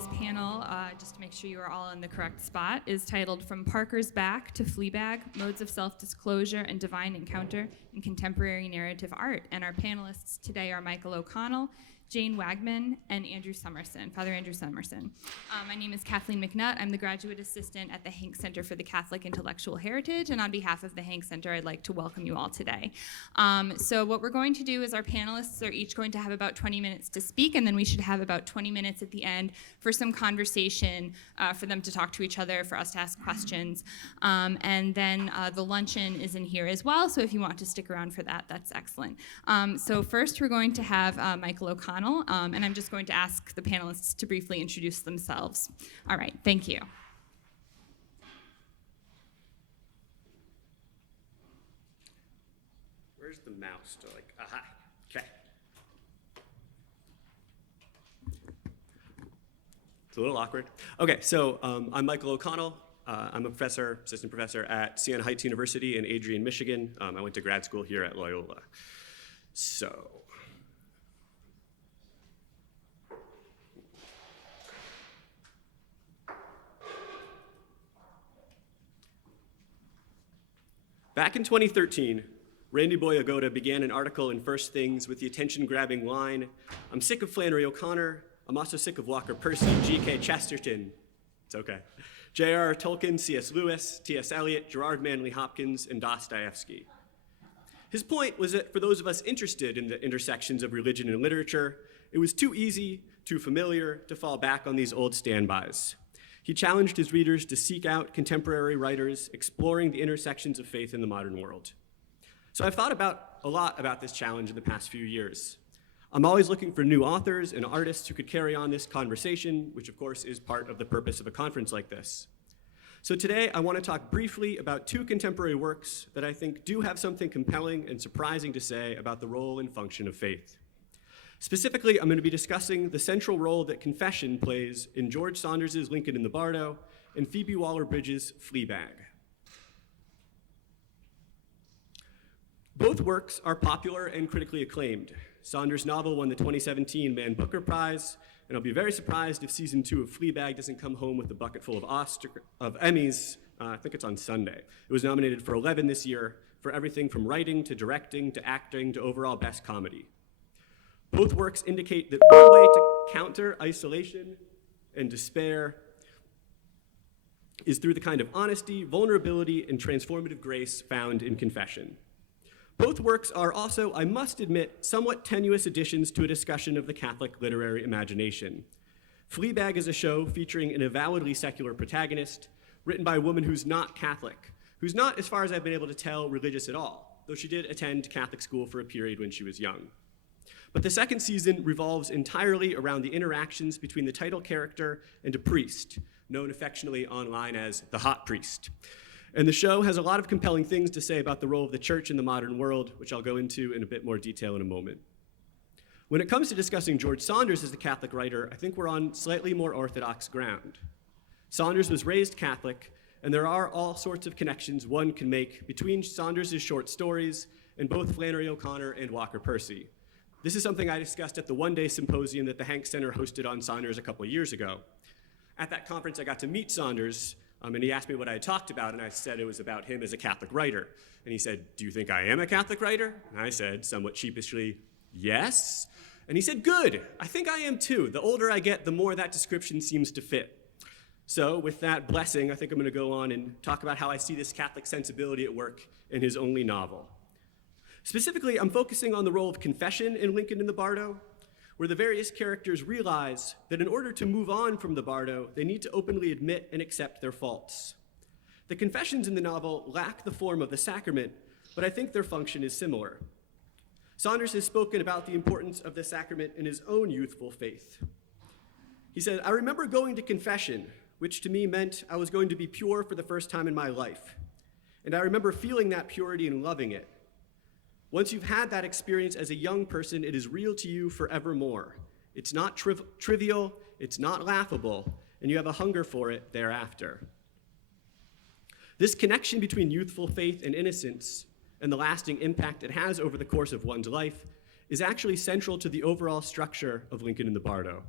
Today's panel, just to make sure you are all in the correct spot, is titled From Parker's Back to Fleabag, Modes of Self-Disclosure and Divine Encounter in Contemporary Narrative Art. And our panelists today are Michael O'Connell, Jane Wageman, and Andrew Summerson, Father Andrew Summerson. My name is Kathleen McNutt. I'm the graduate assistant at the Hank Center for the Catholic Intellectual Heritage, and on behalf of the Hank Center, I'd like to welcome you all today. So what we're going to do is our panelists are each going to have about 20 minutes to speak, and then we should have about 20 minutes at the end for some conversation, for them to talk to each other, for us to ask questions. And then the luncheon is in here as well, so if you want to stick around for that, that's excellent. So first we're going to have Michael O'Connell, and I'm just going to ask the panelists to briefly introduce themselves. All right, thank you. Where's the mouse? Aha, okay. It's a little awkward. Okay, so I'm Michael O'Connell. I'm a professor, assistant professor at Siena Heights University in Adrian, Michigan. I went to grad school here at Loyola. So, back in 2013, Randy Boyagoda began an article in First Things with the attention-grabbing line, "I'm sick of Flannery O'Connor. I'm also sick of Walker Percy, G.K. Chesterton." It's okay. J.R.R. Tolkien, C.S. Lewis, T.S. Eliot, Gerard Manley Hopkins, and Dostoevsky. His point was that for those of us interested in the intersections of religion and literature, it was too easy, too familiar to fall back on these old standbys. He challenged his readers to seek out contemporary writers exploring the intersections of faith in the modern world. So I've thought a lot about this challenge in the past few years. I'm always looking for new authors and artists who could carry on this conversation, which of course is part of the purpose of a conference like this. So today I want to talk briefly about two contemporary works that I think do have something compelling and surprising to say about the role and function of faith. Specifically, I'm going to be discussing the central role that confession plays in George Saunders' Lincoln in the Bardo and Phoebe Waller-Bridge's Fleabag. Both works are popular and critically acclaimed. Saunders' novel won the 2017 Man Booker Prize, and I'll be very surprised if season 2 of Fleabag doesn't come home with a bucket full of Emmys. I think it's on Sunday. It was nominated for 11 this year for everything from writing to directing to acting to overall best comedy. Both works indicate that one way to counter isolation and despair is through the kind of honesty, vulnerability, and transformative grace found in confession. Both works are also, I must admit, somewhat tenuous additions to a discussion of the Catholic literary imagination. Fleabag is a show featuring an avowedly secular protagonist, written by a woman who's not Catholic, who's not, as far as I've been able to tell, religious at all, though she did attend Catholic school for a period when she was young. But the second season revolves entirely around the interactions between the title character and a priest, known affectionately online as the hot priest. And the show has a lot of compelling things to say about the role of the church in the modern world, which I'll go into in a bit more detail in a moment. When it comes to discussing George Saunders as a Catholic writer, I think we're on slightly more orthodox ground. Saunders was raised Catholic, and there are all sorts of connections one can make between Saunders' short stories and both Flannery O'Connor and Walker Percy. This is something I discussed at the one-day symposium that the Hank Center hosted on Saunders a couple of years ago. At that conference, I got to meet Saunders, and he asked me what I had talked about, and I said it was about him as a Catholic writer. And he said, "Do you think I am a Catholic writer?" And I said, somewhat sheepishly, "Yes." And he said, "Good, I think I am too. The older I get, the more that description seems to fit." So with that blessing, I think I'm going to go on and talk about how I see this Catholic sensibility at work in his only novel. Specifically, I'm focusing on the role of confession in Lincoln in the Bardo, where the various characters realize that in order to move on from the Bardo, they need to openly admit and accept their faults. The confessions in the novel lack the form of the sacrament, but I think their function is similar. Saunders has spoken about the importance of the sacrament in his own youthful faith. He said, "I remember going to confession, which to me meant I was going to be pure for the first time in my life. And I remember feeling that purity and loving it. Once you've had that experience as a young person, it is real to you forevermore. It's not trivial, it's not laughable, and you have a hunger for it thereafter." This connection between youthful faith and innocence and the lasting impact it has over the course of one's life is actually central to the overall structure of Lincoln in the Bardo.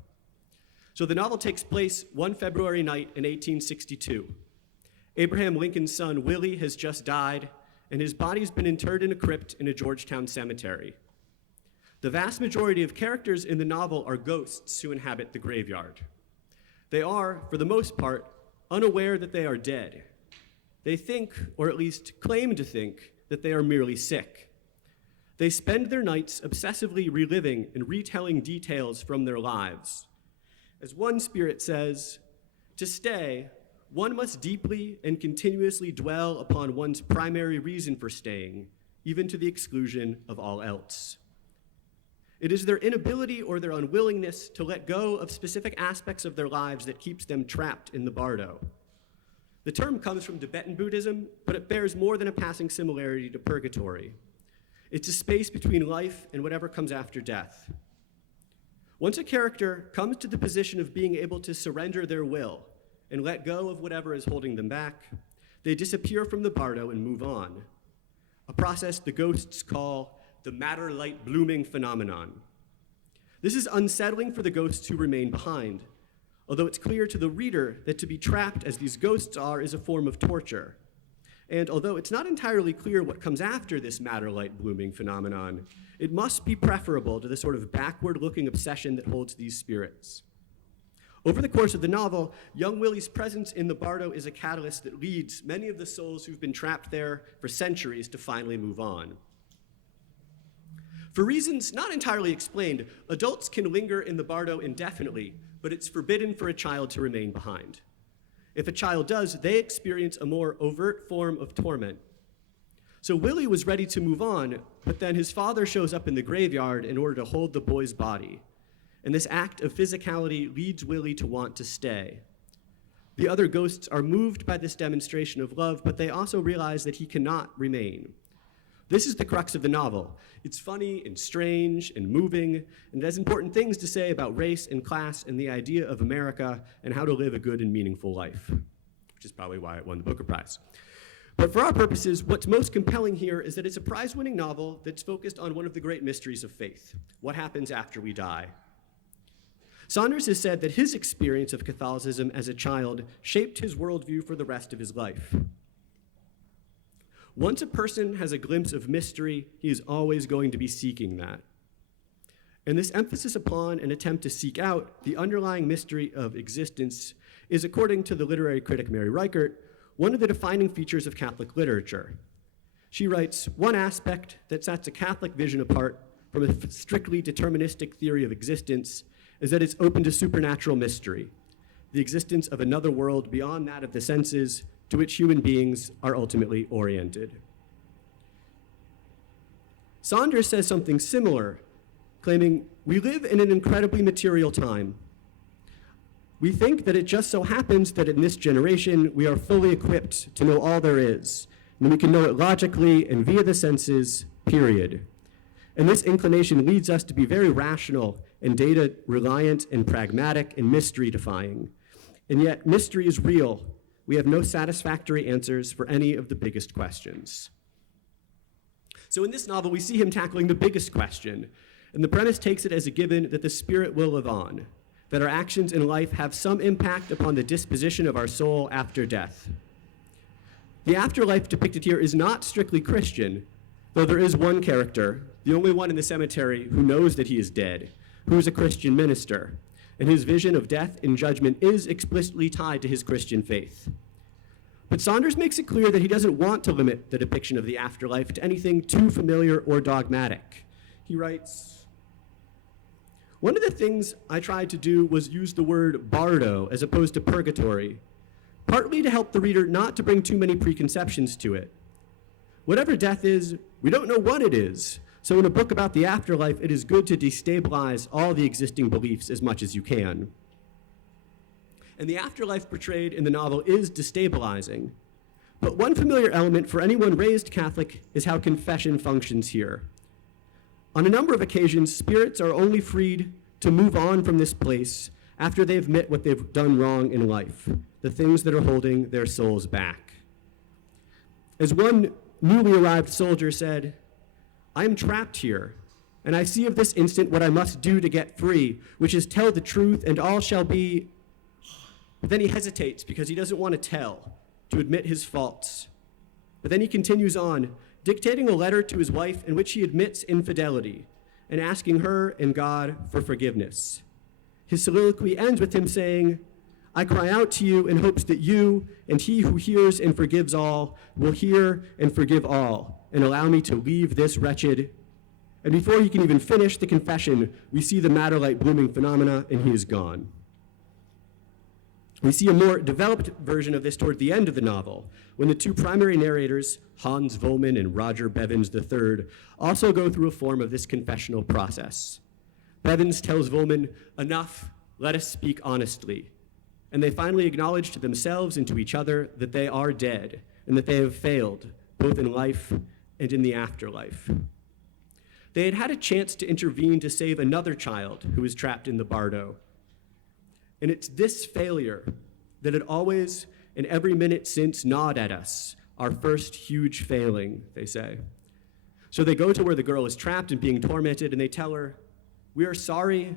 So the novel takes place one February night in 1862. Abraham Lincoln's son, Willie, has just died, and his body's been interred in a crypt in a Georgetown cemetery. The vast majority of characters in the novel are ghosts who inhabit the graveyard. They are, for the most part, unaware that they are dead. They think, or at least claim to think, that they are merely sick. They spend their nights obsessively reliving and retelling details from their lives. As one spirit says, to stay, one must deeply and continuously dwell upon one's primary reason for staying, even to the exclusion of all else. It is their inability or their unwillingness to let go of specific aspects of their lives that keeps them trapped in the Bardo. The term comes from Tibetan Buddhism, but it bears more than a passing similarity to purgatory. It's a space between life and whatever comes after death. Once a character comes to the position of being able to surrender their will and let go of whatever is holding them back, they disappear from the Bardo and move on, a process the ghosts call the matter-light blooming phenomenon. This is unsettling for the ghosts who remain behind, although it's clear to the reader that to be trapped as these ghosts are is a form of torture. And although it's not entirely clear what comes after this matter-light blooming phenomenon, it must be preferable to the sort of backward-looking obsession that holds these spirits. Over the course of the novel, young Willie's presence in the Bardo is a catalyst that leads many of the souls who've been trapped there for centuries to finally move on. For reasons not entirely explained, adults can linger in the Bardo indefinitely, but it's forbidden for a child to remain behind. If a child does, they experience a more overt form of torment. So Willie was ready to move on, but then his father shows up in the graveyard in order to hold the boy's body. And this act of physicality leads Willie to want to stay. The other ghosts are moved by this demonstration of love, but they also realize that he cannot remain. This is the crux of the novel. It's funny and strange and moving, and it has important things to say about race and class and the idea of America and how to live a good and meaningful life, which is probably why it won the Booker Prize. But for our purposes, what's most compelling here is that it's a prize-winning novel that's focused on one of the great mysteries of faith, what happens after we die. Saunders has said that his experience of Catholicism as a child shaped his worldview for the rest of his life. Once a person has a glimpse of mystery, he is always going to be seeking that. And this emphasis upon an attempt to seek out the underlying mystery of existence is, according to the literary critic Mary Reichert, one of the defining features of Catholic literature. She writes, one aspect that sets a Catholic vision apart from a strictly deterministic theory of existence is that it's open to supernatural mystery, the existence of another world beyond that of the senses, to which human beings are ultimately oriented. Saunders says something similar, claiming, we live in an incredibly material time. We think that it just so happens that in this generation we are fully equipped to know all there is, and we can know it logically and via the senses, period. And this inclination leads us to be very rational and data-reliant and pragmatic and mystery-defying. And yet mystery is real. We have no satisfactory answers for any of the biggest questions. So in this novel, we see him tackling the biggest question, and the premise takes it as a given that the spirit will live on, that our actions in life have some impact upon the disposition of our soul after death. The afterlife depicted here is not strictly Christian, though there is one character, the only one in the cemetery who knows that he is dead, who is a Christian minister, and his vision of death and judgment is explicitly tied to his Christian faith. But Saunders makes it clear that he doesn't want to limit the depiction of the afterlife to anything too familiar or dogmatic. He writes, one of the things I tried to do was use the word bardo as opposed to purgatory, partly to help the reader not to bring too many preconceptions to it. Whatever death is, we don't know what it is. So in a book about the afterlife, it is good to destabilize all the existing beliefs as much as you can. And the afterlife portrayed in the novel is destabilizing. But one familiar element for anyone raised Catholic is how confession functions here. On a number of occasions, spirits are only freed to move on from this place after they've met what they've done wrong in life, the things that are holding their souls back. As one newly arrived soldier said, I am trapped here, And I see of this instant what I must do to get free, which is tell the truth, and all shall be. But then he hesitates because he doesn't want to tell, to admit his faults. But then he continues on, dictating a letter to his wife in which he admits infidelity and asking her and God for forgiveness. His soliloquy ends with him saying, I cry out to you in hopes that you and he who hears and forgives all will hear and forgive all, and allow me to leave this wretched. And before he can even finish the confession, we see the madder-light blooming phenomena, and he is gone. We see a more developed version of this toward the end of the novel, when the two primary narrators, Hans Vollmann and Roger Bevins III, also go through a form of this confessional process. Bevins tells Vollmann, enough, let us speak honestly. And they finally acknowledge to themselves and to each other that they are dead, and that they have failed, both in life and in the afterlife. They had had a chance to intervene to save another child who was trapped in the Bardo. And it's this failure that had always, and every minute since, gnawed at us, our first huge failing, they say. So they go to where the girl is trapped and being tormented, and they tell her, we are sorry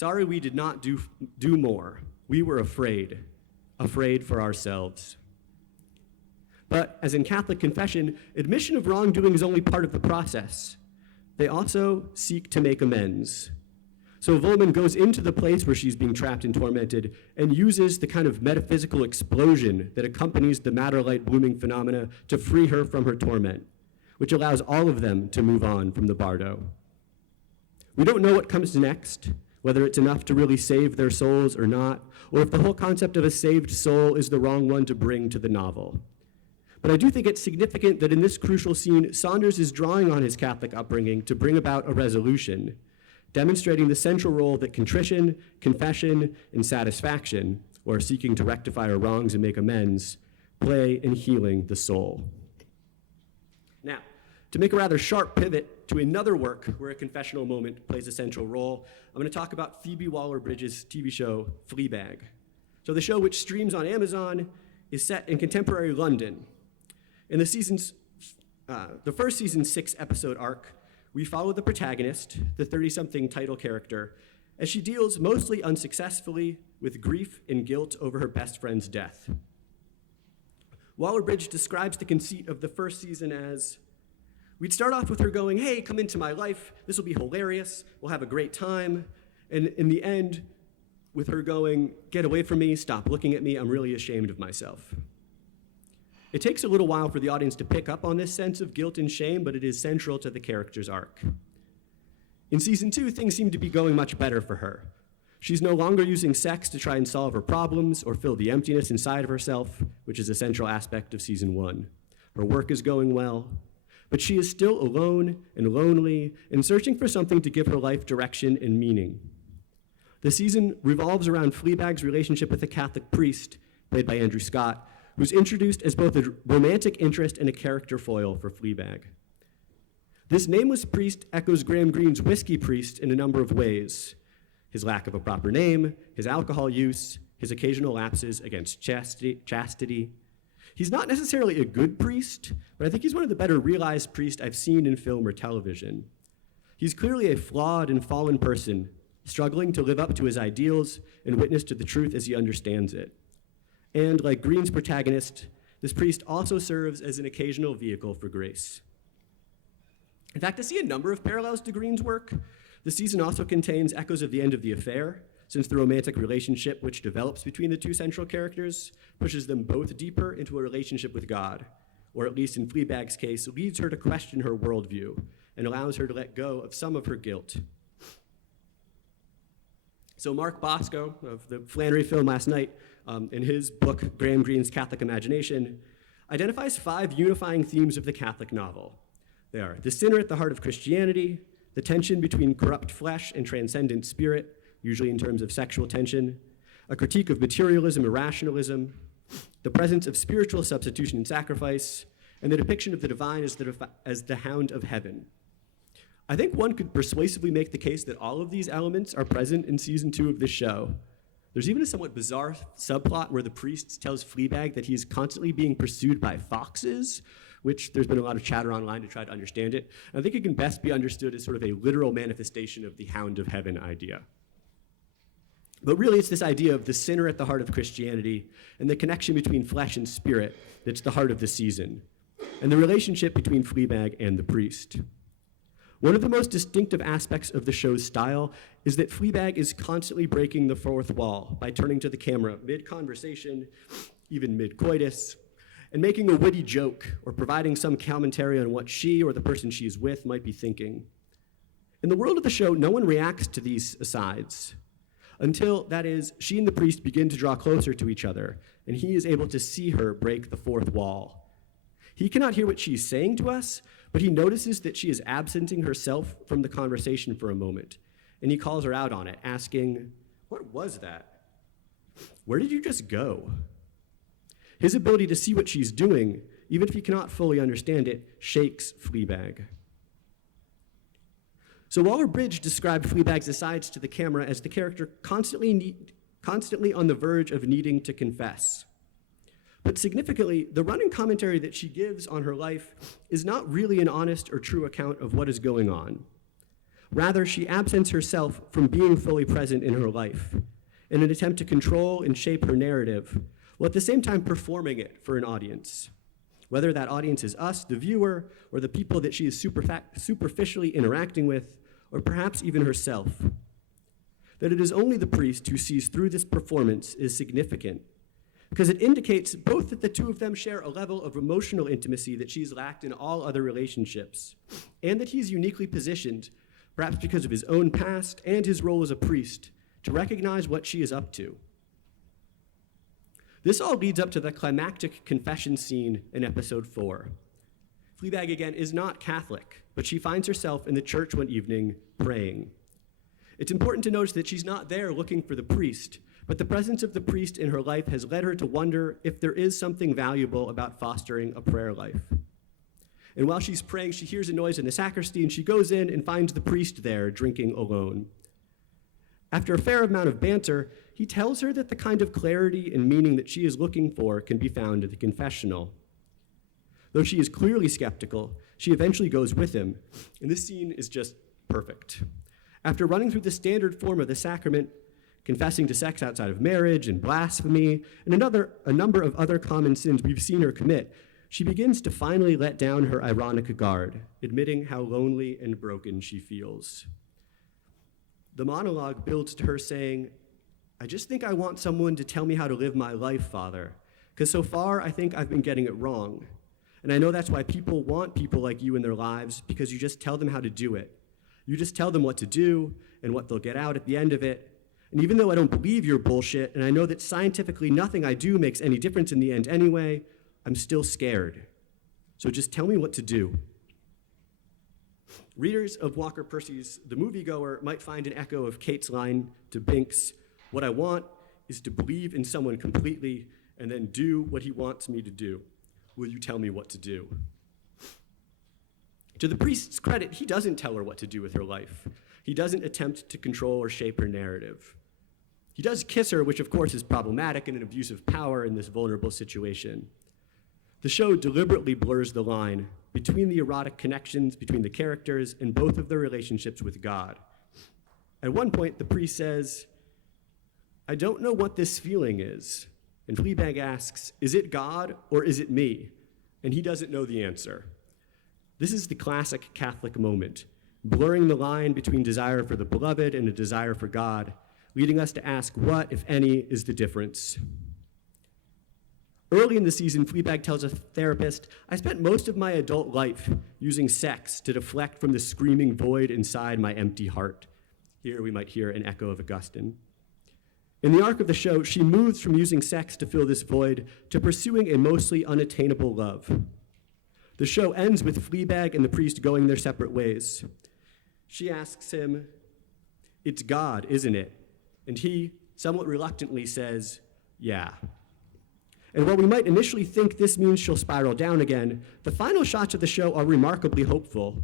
we did not do more. We were afraid for ourselves. But as in Catholic confession, admission of wrongdoing is only part of the process. They also seek to make amends. So Vollmann goes into the place where she's being trapped and tormented and uses the kind of metaphysical explosion that accompanies the madder-light blooming phenomena to free her from her torment, which allows all of them to move on from the Bardo. We don't know what comes next, whether it's enough to really save their souls or not, or if the whole concept of a saved soul is the wrong one to bring to the novel. But I do think it's significant that in this crucial scene, Saunders is drawing on his Catholic upbringing to bring about a resolution, demonstrating the central role that contrition, confession, and satisfaction, or seeking to rectify our wrongs and make amends, play in healing the soul. Now, to make a rather sharp pivot to another work where a confessional moment plays a central role, I'm going to talk about Phoebe Waller-Bridge's TV show, Fleabag. So the show, which streams on Amazon, is set in contemporary London. In the first season's 6-episode arc, we follow the protagonist, the 30-something title character, as she deals mostly unsuccessfully with grief and guilt over her best friend's death. Waller-Bridge describes the conceit of the first season as, we'd start off with her going, hey, come into my life, this will be hilarious, we'll have a great time, and in the end, with her going, get away from me, stop looking at me, I'm really ashamed of myself. It takes a little while for the audience to pick up on this sense of guilt and shame, but it is central to the character's arc. In season 2, things seem to be going much better for her. She's no longer using sex to try and solve her problems or fill the emptiness inside of herself, which is a central aspect of season 1. Her work is going well, but she is still alone and lonely and searching for something to give her life direction and meaning. The season revolves around Fleabag's relationship with a Catholic priest, played by Andrew Scott, who's introduced as both a romantic interest and a character foil for Fleabag. This nameless priest echoes Graham Greene's whiskey priest in a number of ways: his lack of a proper name, his alcohol use, his occasional lapses against chastity. He's not necessarily a good priest, but I think he's one of the better realized priests I've seen in film or television. He's clearly a flawed and fallen person, struggling to live up to his ideals and witness to the truth as he understands it. And like Greene's protagonist, this priest also serves as an occasional vehicle for grace. In fact, I see a number of parallels to Greene's work. The season also contains echoes of the end of the affair, since the romantic relationship which develops between the two central characters pushes them both deeper into a relationship with God, or at least in Fleabag's case, leads her to question her worldview and allows her to let go of some of her guilt. So Mark Bosco of the Flannery film Last Night, in his book, Graham Greene's Catholic Imagination, identifies 5 unifying themes of the Catholic novel. They are the sinner at the heart of Christianity, the tension between corrupt flesh and transcendent spirit, usually in terms of sexual tension, a critique of materialism and rationalism, the presence of spiritual substitution and sacrifice, and the depiction of the divine as the hound of heaven. I think one could persuasively make the case that all of these elements are present in season 2 of this show. There's even a somewhat bizarre subplot where the priest tells Fleabag that he is constantly being pursued by foxes, which there's been a lot of chatter online to try to understand it. And I think it can best be understood as sort of a literal manifestation of the hound of heaven idea. But really, it's this idea of the sinner at the heart of Christianity and the connection between flesh and spirit that's the heart of the season, and the relationship between Fleabag and the priest. One of the most distinctive aspects of the show's style is that Fleabag is constantly breaking the fourth wall by turning to the camera mid-conversation, even mid-coitus, and making a witty joke or providing some commentary on what she or the person she is with might be thinking. In the world of the show, no one reacts to these asides until, that is, she and the priest begin to draw closer to each other, and he is able to see her break the fourth wall. He cannot hear what she's saying to us, but he notices that she is absenting herself from the conversation for a moment, and he calls her out on it, asking, "What was that? Where did you just go?" His ability to see what she's doing, even if he cannot fully understand it, shakes Fleabag. So Waller-Bridge described Fleabag's asides to the camera as the character constantly on the verge of needing to confess. But significantly, the running commentary that she gives on her life is not really an honest or true account of what is going on. Rather, she absents herself from being fully present in her life in an attempt to control and shape her narrative, while at the same time performing it for an audience. Whether that audience is us, the viewer, or the people that she is superficially interacting with, or perhaps even herself. That it is only the priest who sees through this performance is significant, because it indicates both that the two of them share a level of emotional intimacy that she's lacked in all other relationships, and that he's uniquely positioned, perhaps because of his own past and his role as a priest, to recognize what she is up to. This all leads up to the climactic confession scene in episode 4. Fleabag, again, is not Catholic, but she finds herself in the church one evening praying. It's important to notice that she's not there looking for the priest, but the presence of the priest in her life has led her to wonder if there is something valuable about fostering a prayer life. And while she's praying, she hears a noise in the sacristy, and she goes in and finds the priest there drinking alone. After a fair amount of banter, he tells her that the kind of clarity and meaning that she is looking for can be found in the confessional. Though she is clearly skeptical, she eventually goes with him, and this scene is just perfect. After running through the standard form of the sacrament, confessing to sex outside of marriage and blasphemy, and a number of other common sins we've seen her commit, she begins to finally let down her ironic guard, admitting how lonely and broken she feels. The monologue builds to her saying, "I just think I want someone to tell me how to live my life, Father, because so far I think I've been getting it wrong. And I know that's why people want people like you in their lives, because you just tell them how to do it. You just tell them what to do and what they'll get out at the end of it. And even though I don't believe your bullshit, and I know that scientifically nothing I do makes any difference in the end anyway, I'm still scared. So just tell me what to do." Readers of Walker Percy's The Moviegoer might find an echo of Kate's line to Binks, "What I want is to believe in someone completely and then do what he wants me to do. Will you tell me what to do?" To the priest's credit, he doesn't tell her what to do with her life. He doesn't attempt to control or shape her narrative. He does kiss her, which of course is problematic and an abuse of power in this vulnerable situation. The show deliberately blurs the line between the erotic connections between the characters and both of their relationships with God. At one point, the priest says, "I don't know what this feeling is." And Fleabag asks, "Is it God or is it me?" And he doesn't know the answer. This is the classic Catholic moment, blurring the line between desire for the beloved and a desire for God, leading us to ask what, if any, is the difference. Early in the season, Fleabag tells a therapist, "I spent most of my adult life using sex to deflect from the screaming void inside my empty heart." Here we might hear an echo of Augustine. In the arc of the show, she moves from using sex to fill this void to pursuing a mostly unattainable love. The show ends with Fleabag and the priest going their separate ways. She asks him, "It's God, isn't it?" And he, somewhat reluctantly, says, "Yeah." And while we might initially think this means she'll spiral down again, the final shots of the show are remarkably hopeful.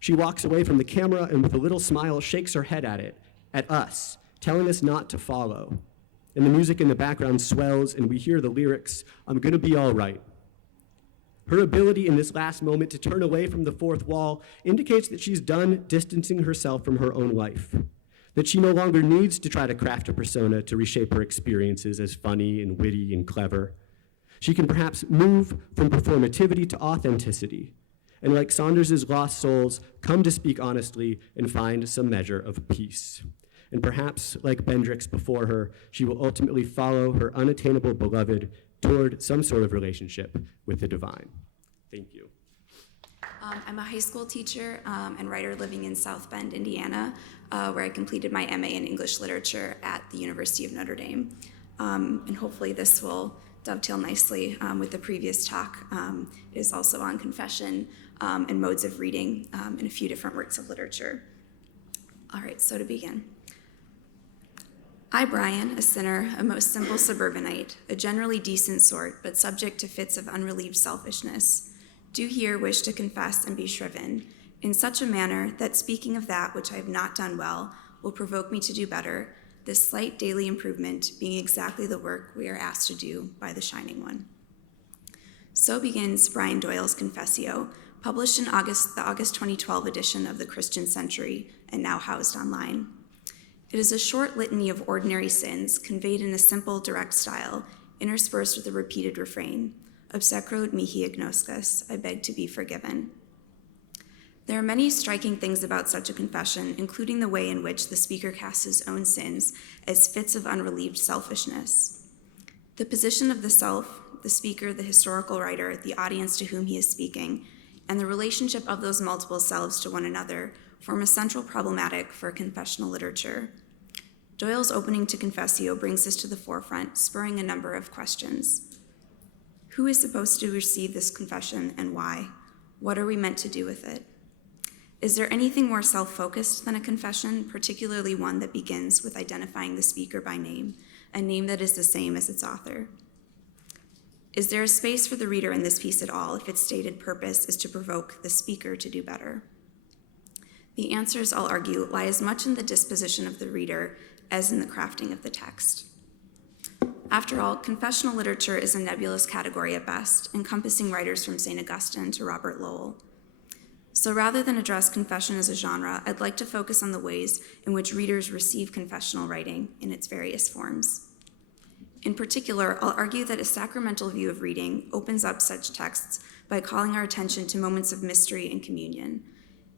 She walks away from the camera and with a little smile shakes her head at us, telling us not to follow. And the music in the background swells and we hear the lyrics, "I'm gonna be all right." Her ability in this last moment to turn away from the fourth wall indicates that she's done distancing herself from her own life, that she no longer needs to try to craft a persona to reshape her experiences as funny and witty and clever. She can perhaps move from performativity to authenticity, and like Saunders's lost souls, come to speak honestly and find some measure of peace. And perhaps, like Bendrix before her, she will ultimately follow her unattainable beloved toward some sort of relationship with the divine. Thank you. I'm a high school teacher and writer living in South Bend, Indiana, where I completed my MA in English Literature at the University of Notre Dame. And hopefully this will dovetail nicely with the previous talk. It is also on confession and modes of reading in a few different works of literature. All right, so to begin. I, Brian, a sinner, a most simple suburbanite, a generally decent sort, but subject to fits of unrelieved selfishness, do here wish to confess and be shriven, in such a manner that speaking of that which I have not done well will provoke me to do better, this slight daily improvement being exactly the work we are asked to do by the Shining One. So begins Brian Doyle's Confessio, published in the August 2012 edition of the Christian Century and now housed online. It is a short litany of ordinary sins conveyed in a simple, direct style, interspersed with a repeated refrain, Obsecrod mihi agnoscus, I beg to be forgiven. There are many striking things about such a confession, including the way in which the speaker casts his own sins as fits of unrelieved selfishness. The position of the self, the speaker, the historical writer, the audience to whom he is speaking, and the relationship of those multiple selves to one another form a central problematic for confessional literature. Doyle's opening to Confessio brings this to the forefront, spurring a number of questions. Who is supposed to receive this confession and why? What are we meant to do with it? Is there anything more self-focused than a confession, particularly one that begins with identifying the speaker by name, a name that is the same as its author? Is there a space for the reader in this piece at all if its stated purpose is to provoke the speaker to do better? The answers, I'll argue, lie as much in the disposition of the reader as in the crafting of the text. After all, confessional literature is a nebulous category at best, encompassing writers from St. Augustine to Robert Lowell. So rather than address confession as a genre, I'd like to focus on the ways in which readers receive confessional writing in its various forms. In particular, I'll argue that a sacramental view of reading opens up such texts by calling our attention to moments of mystery and communion,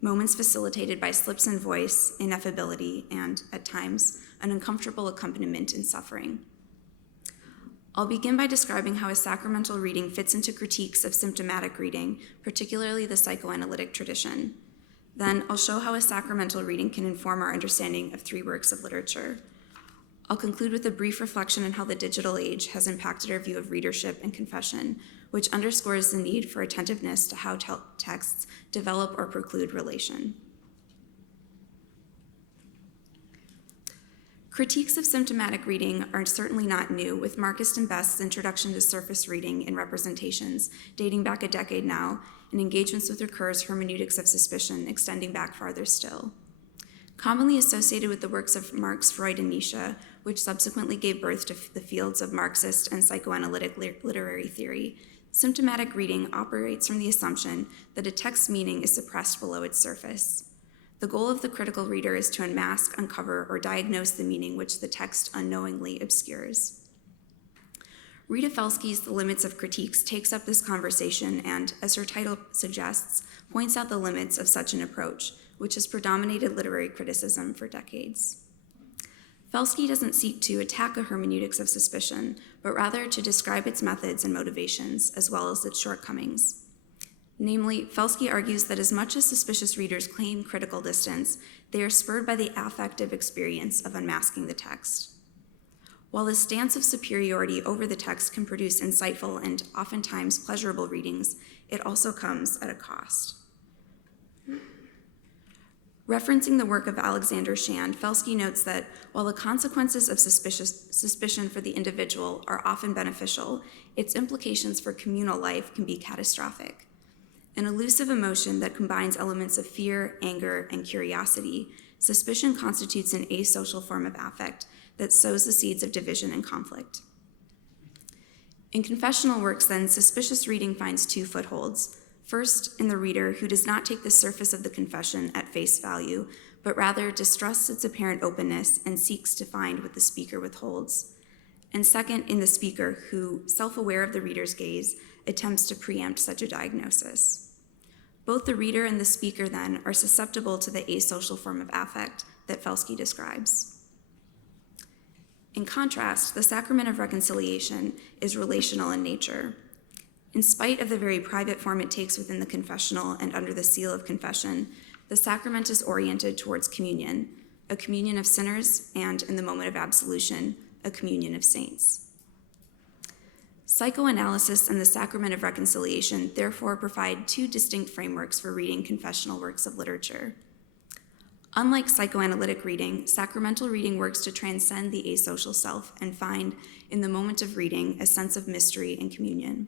moments facilitated by slips in voice, ineffability, and, at times, an uncomfortable accompaniment in suffering. I'll begin by describing how a sacramental reading fits into critiques of symptomatic reading, particularly the psychoanalytic tradition. Then I'll show how a sacramental reading can inform our understanding of three works of literature. I'll conclude with a brief reflection on how the digital age has impacted our view of readership and confession, which underscores the need for attentiveness to how texts develop or preclude relation. Critiques of symptomatic reading are certainly not new, with Marcus and Best's introduction to surface reading and representations dating back a decade now, and engagements with Ricoeur's hermeneutics of suspicion extending back farther still. Commonly associated with the works of Marx, Freud, and Nietzsche, which subsequently gave birth to the fields of Marxist and psychoanalytic literary theory, symptomatic reading operates from the assumption that a text's meaning is suppressed below its surface. The goal of the critical reader is to unmask, uncover, or diagnose the meaning which the text unknowingly obscures. Rita Felsky's The Limits of Critiques takes up this conversation and, as her title suggests, points out the limits of such an approach, which has predominated literary criticism for decades. Felsky doesn't seek to attack a hermeneutics of suspicion, but rather to describe its methods and motivations, as well as its shortcomings. Namely, Felsky argues that as much as suspicious readers claim critical distance, they are spurred by the affective experience of unmasking the text. While this stance of superiority over the text can produce insightful and oftentimes pleasurable readings, it also comes at a cost. Referencing the work of Alexander Shand, Felsky notes that while the consequences of suspicion for the individual are often beneficial, its implications for communal life can be catastrophic. An elusive emotion that combines elements of fear, anger, and curiosity, suspicion constitutes an asocial form of affect that sows the seeds of division and conflict. In confessional works, then, suspicious reading finds two footholds. First, in the reader, who does not take the surface of the confession at face value, but rather distrusts its apparent openness and seeks to find what the speaker withholds. And second, in the speaker, who, self-aware of the reader's gaze, attempts to preempt such a diagnosis. Both the reader and the speaker, then, are susceptible to the asocial form of affect that Felsky describes. In contrast, the Sacrament of Reconciliation is relational in nature. In spite of the very private form it takes within the confessional and under the seal of confession, the sacrament is oriented towards communion, a communion of sinners, and, in the moment of absolution, a communion of saints. Psychoanalysis and the Sacrament of Reconciliation therefore provide two distinct frameworks for reading confessional works of literature. Unlike psychoanalytic reading, sacramental reading works to transcend the asocial self and find, in the moment of reading, a sense of mystery and communion.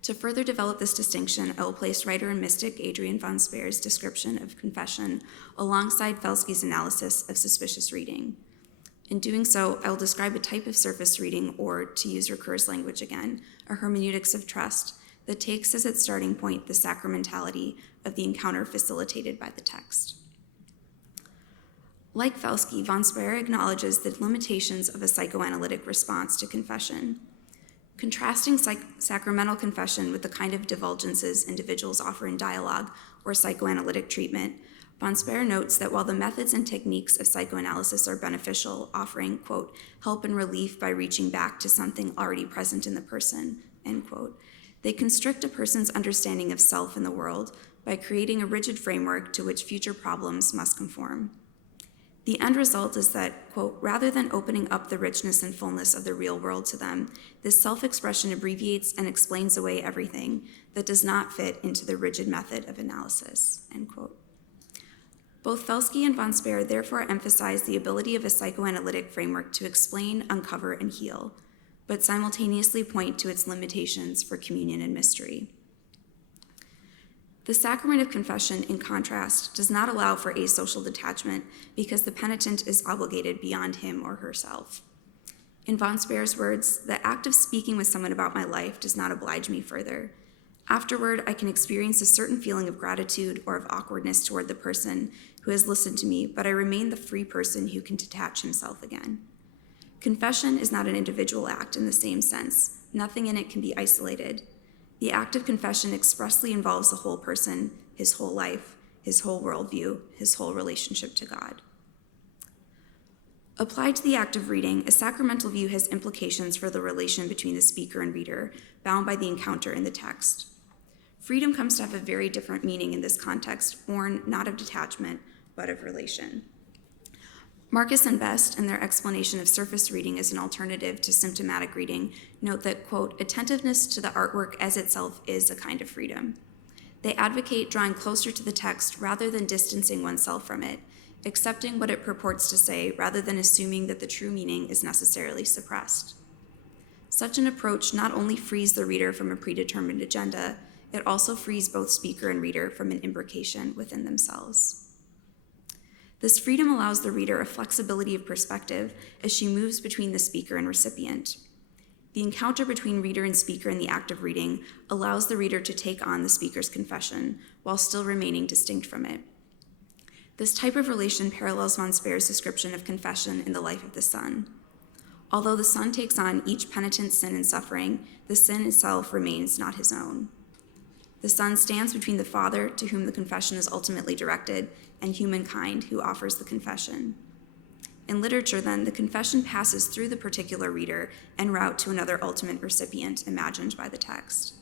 To further develop this distinction, I will place writer and mystic Adrian von Speer's description of confession alongside Felsky's analysis of suspicious reading. In doing so, I will describe a type of surface reading, or, to use Ricoeur's language again, a hermeneutics of trust that takes as its starting point the sacramentality of the encounter facilitated by the text. Like Felsky, von Speer acknowledges the limitations of a psychoanalytic response to confession. Contrasting sacramental confession with the kind of divulgences individuals offer in dialogue or psychoanalytic treatment, von Speer notes that while the methods and techniques of psychoanalysis are beneficial, offering, quote, help and relief by reaching back to something already present in the person, end quote, they constrict a person's understanding of self and the world by creating a rigid framework to which future problems must conform. The end result is that, quote, rather than opening up the richness and fullness of the real world to them, this self-expression abbreviates and explains away everything that does not fit into the rigid method of analysis, end quote. Both Felsky and von Speer therefore emphasize the ability of a psychoanalytic framework to explain, uncover, and heal, but simultaneously point to its limitations for communion and mystery. The Sacrament of Confession, in contrast, does not allow for asocial detachment because the penitent is obligated beyond him or herself. In von Speer's words, the act of speaking with someone about my life does not oblige me further. Afterward, I can experience a certain feeling of gratitude or of awkwardness toward the person who has listened to me, but I remain the free person who can detach himself again. Confession is not an individual act in the same sense. Nothing in it can be isolated. The act of confession expressly involves the whole person, his whole life, his whole worldview, his whole relationship to God. Applied to the act of reading, a sacramental view has implications for the relation between the speaker and reader, bound by the encounter in the text. Freedom comes to have a very different meaning in this context, born not of detachment, but of relation. Marcus and Best, in their explanation of surface reading as an alternative to symptomatic reading, note that, quote, attentiveness to the artwork as itself is a kind of freedom. They advocate drawing closer to the text rather than distancing oneself from it, accepting what it purports to say rather than assuming that the true meaning is necessarily suppressed. Such an approach not only frees the reader from a predetermined agenda, it also frees both speaker and reader from an imbrication within themselves. This freedom allows the reader a flexibility of perspective as she moves between the speaker and recipient. The encounter between reader and speaker in the act of reading allows the reader to take on the speaker's confession while still remaining distinct from it. This type of relation parallels von Speer's description of confession in the life of the Son. Although the Son takes on each penitent's sin and suffering, the sin itself remains not his own. The Son stands between the Father, to whom the confession is ultimately directed, and humankind, who offers the confession. In literature, then, the confession passes through the particular reader en route to another ultimate recipient imagined by the text.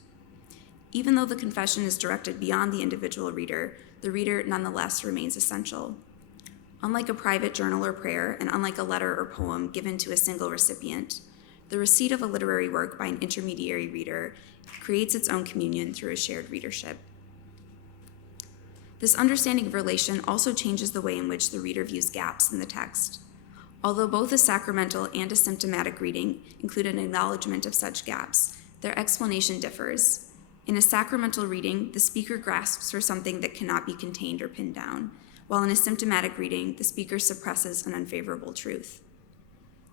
Even though the confession is directed beyond the individual reader, the reader nonetheless remains essential. Unlike a private journal or prayer, and unlike a letter or poem given to a single recipient, the receipt of a literary work by an intermediary reader creates its own communion through a shared readership. This understanding of relation also changes the way in which the reader views gaps in the text. Although both a sacramental and a symptomatic reading include an acknowledgement of such gaps, their explanation differs. In a sacramental reading, the speaker grasps for something that cannot be contained or pinned down, while in a symptomatic reading, the speaker suppresses an unfavorable truth.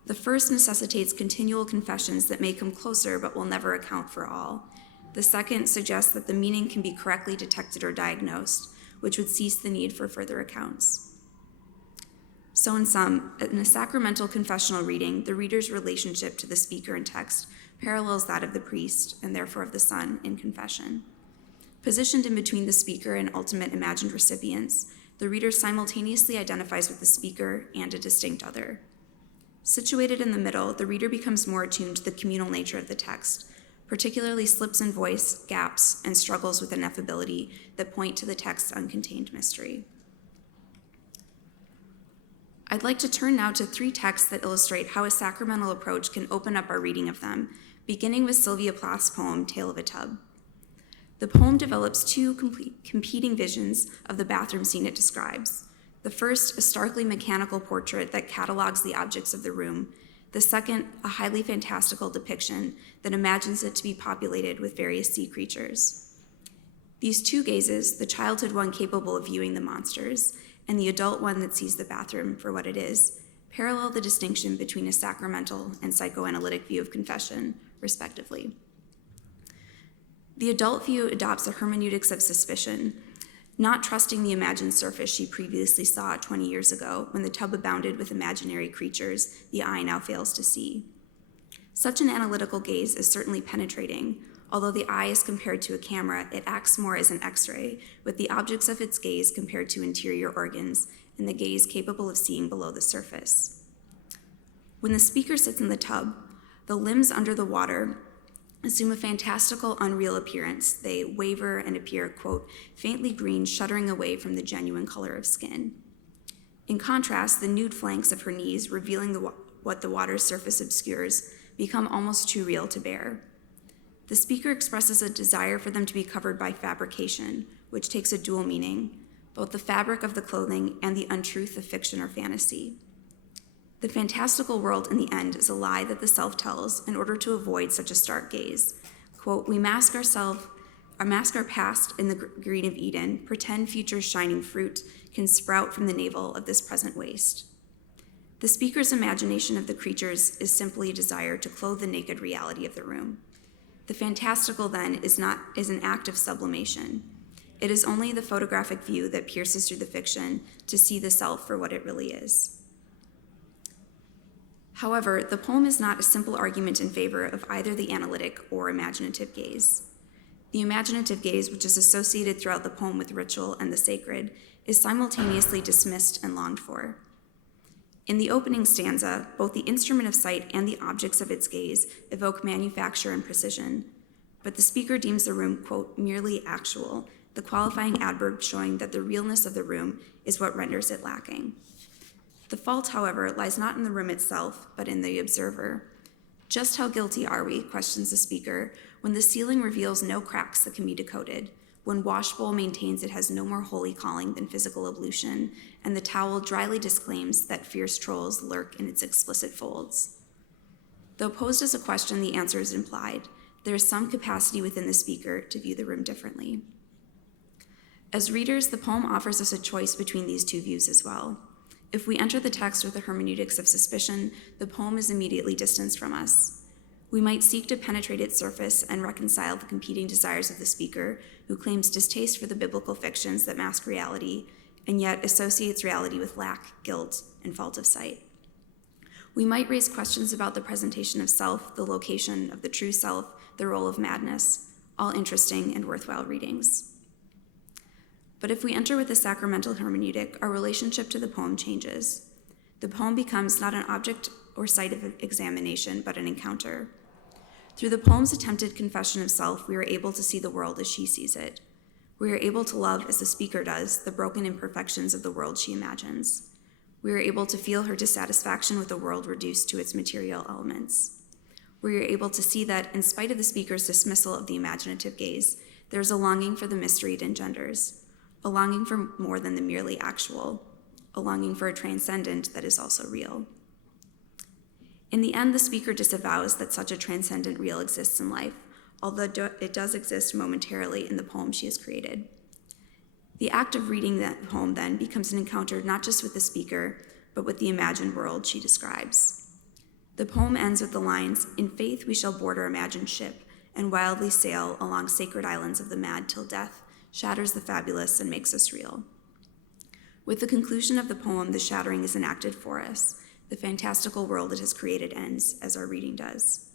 The first necessitates continual confessions that may come closer but will never account for all. The second suggests that the meaning can be correctly detected or diagnosed, which would cease the need for further accounts. So in sum, in a sacramental confessional reading, the reader's relationship to the speaker and text parallels that of the priest, and therefore of the son, in confession. Positioned in between the speaker and ultimate imagined recipients, the reader simultaneously identifies with the speaker and a distinct other. Situated in the middle, the reader becomes more attuned to the communal nature of the text, particularly slips in voice, gaps, and struggles with ineffability that point to the text's uncontained mystery. I'd like to turn now to 3 texts that illustrate how a sacramental approach can open up our reading of them, beginning with Sylvia Plath's poem, Tale of a Tub. The poem develops 2 competing visions of the bathroom scene it describes. The first, a starkly mechanical portrait that catalogs the objects of the room. The second, a highly fantastical depiction that imagines it to be populated with various sea creatures. These 2 gazes, the childhood one capable of viewing the monsters, and the adult one that sees the bathroom for what it is, parallel the distinction between a sacramental and psychoanalytic view of confession, respectively. The adult view adopts a hermeneutics of suspicion, not trusting the imagined surface she previously saw 20 years ago when the tub abounded with imaginary creatures the eye now fails to see. Such an analytical gaze is certainly penetrating. Although the eye is compared to a camera, it acts more as an X-ray, with the objects of its gaze compared to interior organs, and the gaze capable of seeing below the surface. When the speaker sits in the tub, the limbs under the water assume a fantastical, unreal appearance. They waver and appear, quote, faintly green, shuddering away from the genuine color of skin. In contrast, the nude flanks of her knees, revealing what the water's surface obscures, become almost too real to bear. The speaker expresses a desire for them to be covered by fabrication, which takes a dual meaning, both the fabric of the clothing and the untruth of fiction or fantasy. The fantastical world in the end is a lie that the self tells in order to avoid such a stark gaze. Quote, we mask our past in the green of Eden, pretend future's shining fruit can sprout from the navel of this present waste. The speaker's imagination of the creatures is simply a desire to clothe the naked reality of the room. The fantastical, then, is an act of sublimation. It is only the photographic view that pierces through the fiction to see the self for what it really is. However, the poem is not a simple argument in favor of either the analytic or imaginative gaze. The imaginative gaze, which is associated throughout the poem with ritual and the sacred, is simultaneously dismissed and longed for. In the opening stanza, both the instrument of sight and the objects of its gaze evoke manufacture and precision, but the speaker deems the room, quote, merely actual, the qualifying adverb showing that the realness of the room is what renders it lacking. The fault, however, lies not in the room itself, but in the observer. Just how guilty are we, questions the speaker, when the ceiling reveals no cracks that can be decoded, when washbowl maintains it has no more holy calling than physical ablution, and the towel dryly disclaims that fierce trolls lurk in its explicit folds. Though posed as a question, the answer is implied. There is some capacity within the speaker to view the room differently. As readers, the poem offers us a choice between these 2 views as well. If we enter the text with a hermeneutics of suspicion, the poem is immediately distanced from us. We might seek to penetrate its surface and reconcile the competing desires of the speaker, who claims distaste for the biblical fictions that mask reality, and yet associates reality with lack, guilt, and fault of sight. We might raise questions about the presentation of self, the location of the true self, the role of madness, all interesting and worthwhile readings. But if we enter with a sacramental hermeneutic, our relationship to the poem changes. The poem becomes not an object or site of examination, but an encounter. Through the poem's attempted confession of self, we are able to see the world as she sees it. We are able to love, as the speaker does, the broken imperfections of the world she imagines. We are able to feel her dissatisfaction with a world reduced to its material elements. We are able to see that, in spite of the speaker's dismissal of the imaginative gaze, there is a longing for the mystery it engenders, a longing for more than the merely actual, a longing for a transcendent that is also real. In the end, the speaker disavows that such a transcendent real exists in life, although it does exist momentarily in the poem she has created. The act of reading that poem then becomes an encounter not just with the speaker, but with the imagined world she describes. The poem ends with the lines, "In faith we shall board our imagined ship, and wildly sail along sacred islands of the mad till death shatters the fabulous and makes us real." With the conclusion of the poem, the shattering is enacted for us. The fantastical world it has created ends, as our reading does.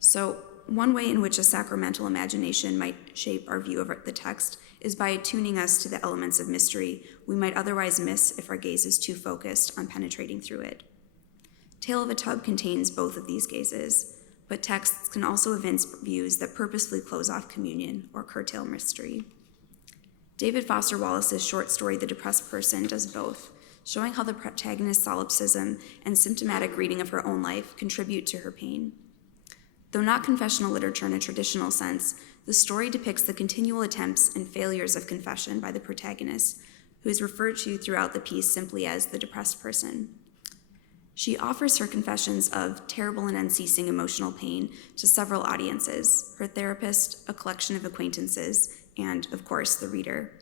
So, one way in which a sacramental imagination might shape our view of the text is by attuning us to the elements of mystery we might otherwise miss if our gaze is too focused on penetrating through it. Tale of a Tub contains both of these gazes, but texts can also evince views that purposefully close off communion or curtail mystery. David Foster Wallace's short story, The Depressed Person, does both, showing how the protagonist's solipsism and symptomatic reading of her own life contribute to her pain. Though not confessional literature in a traditional sense, the story depicts the continual attempts and failures of confession by the protagonist, who is referred to throughout the piece simply as the depressed person. She offers her confessions of terrible and unceasing emotional pain to several audiences: her therapist, a collection of acquaintances, and, of course, the reader.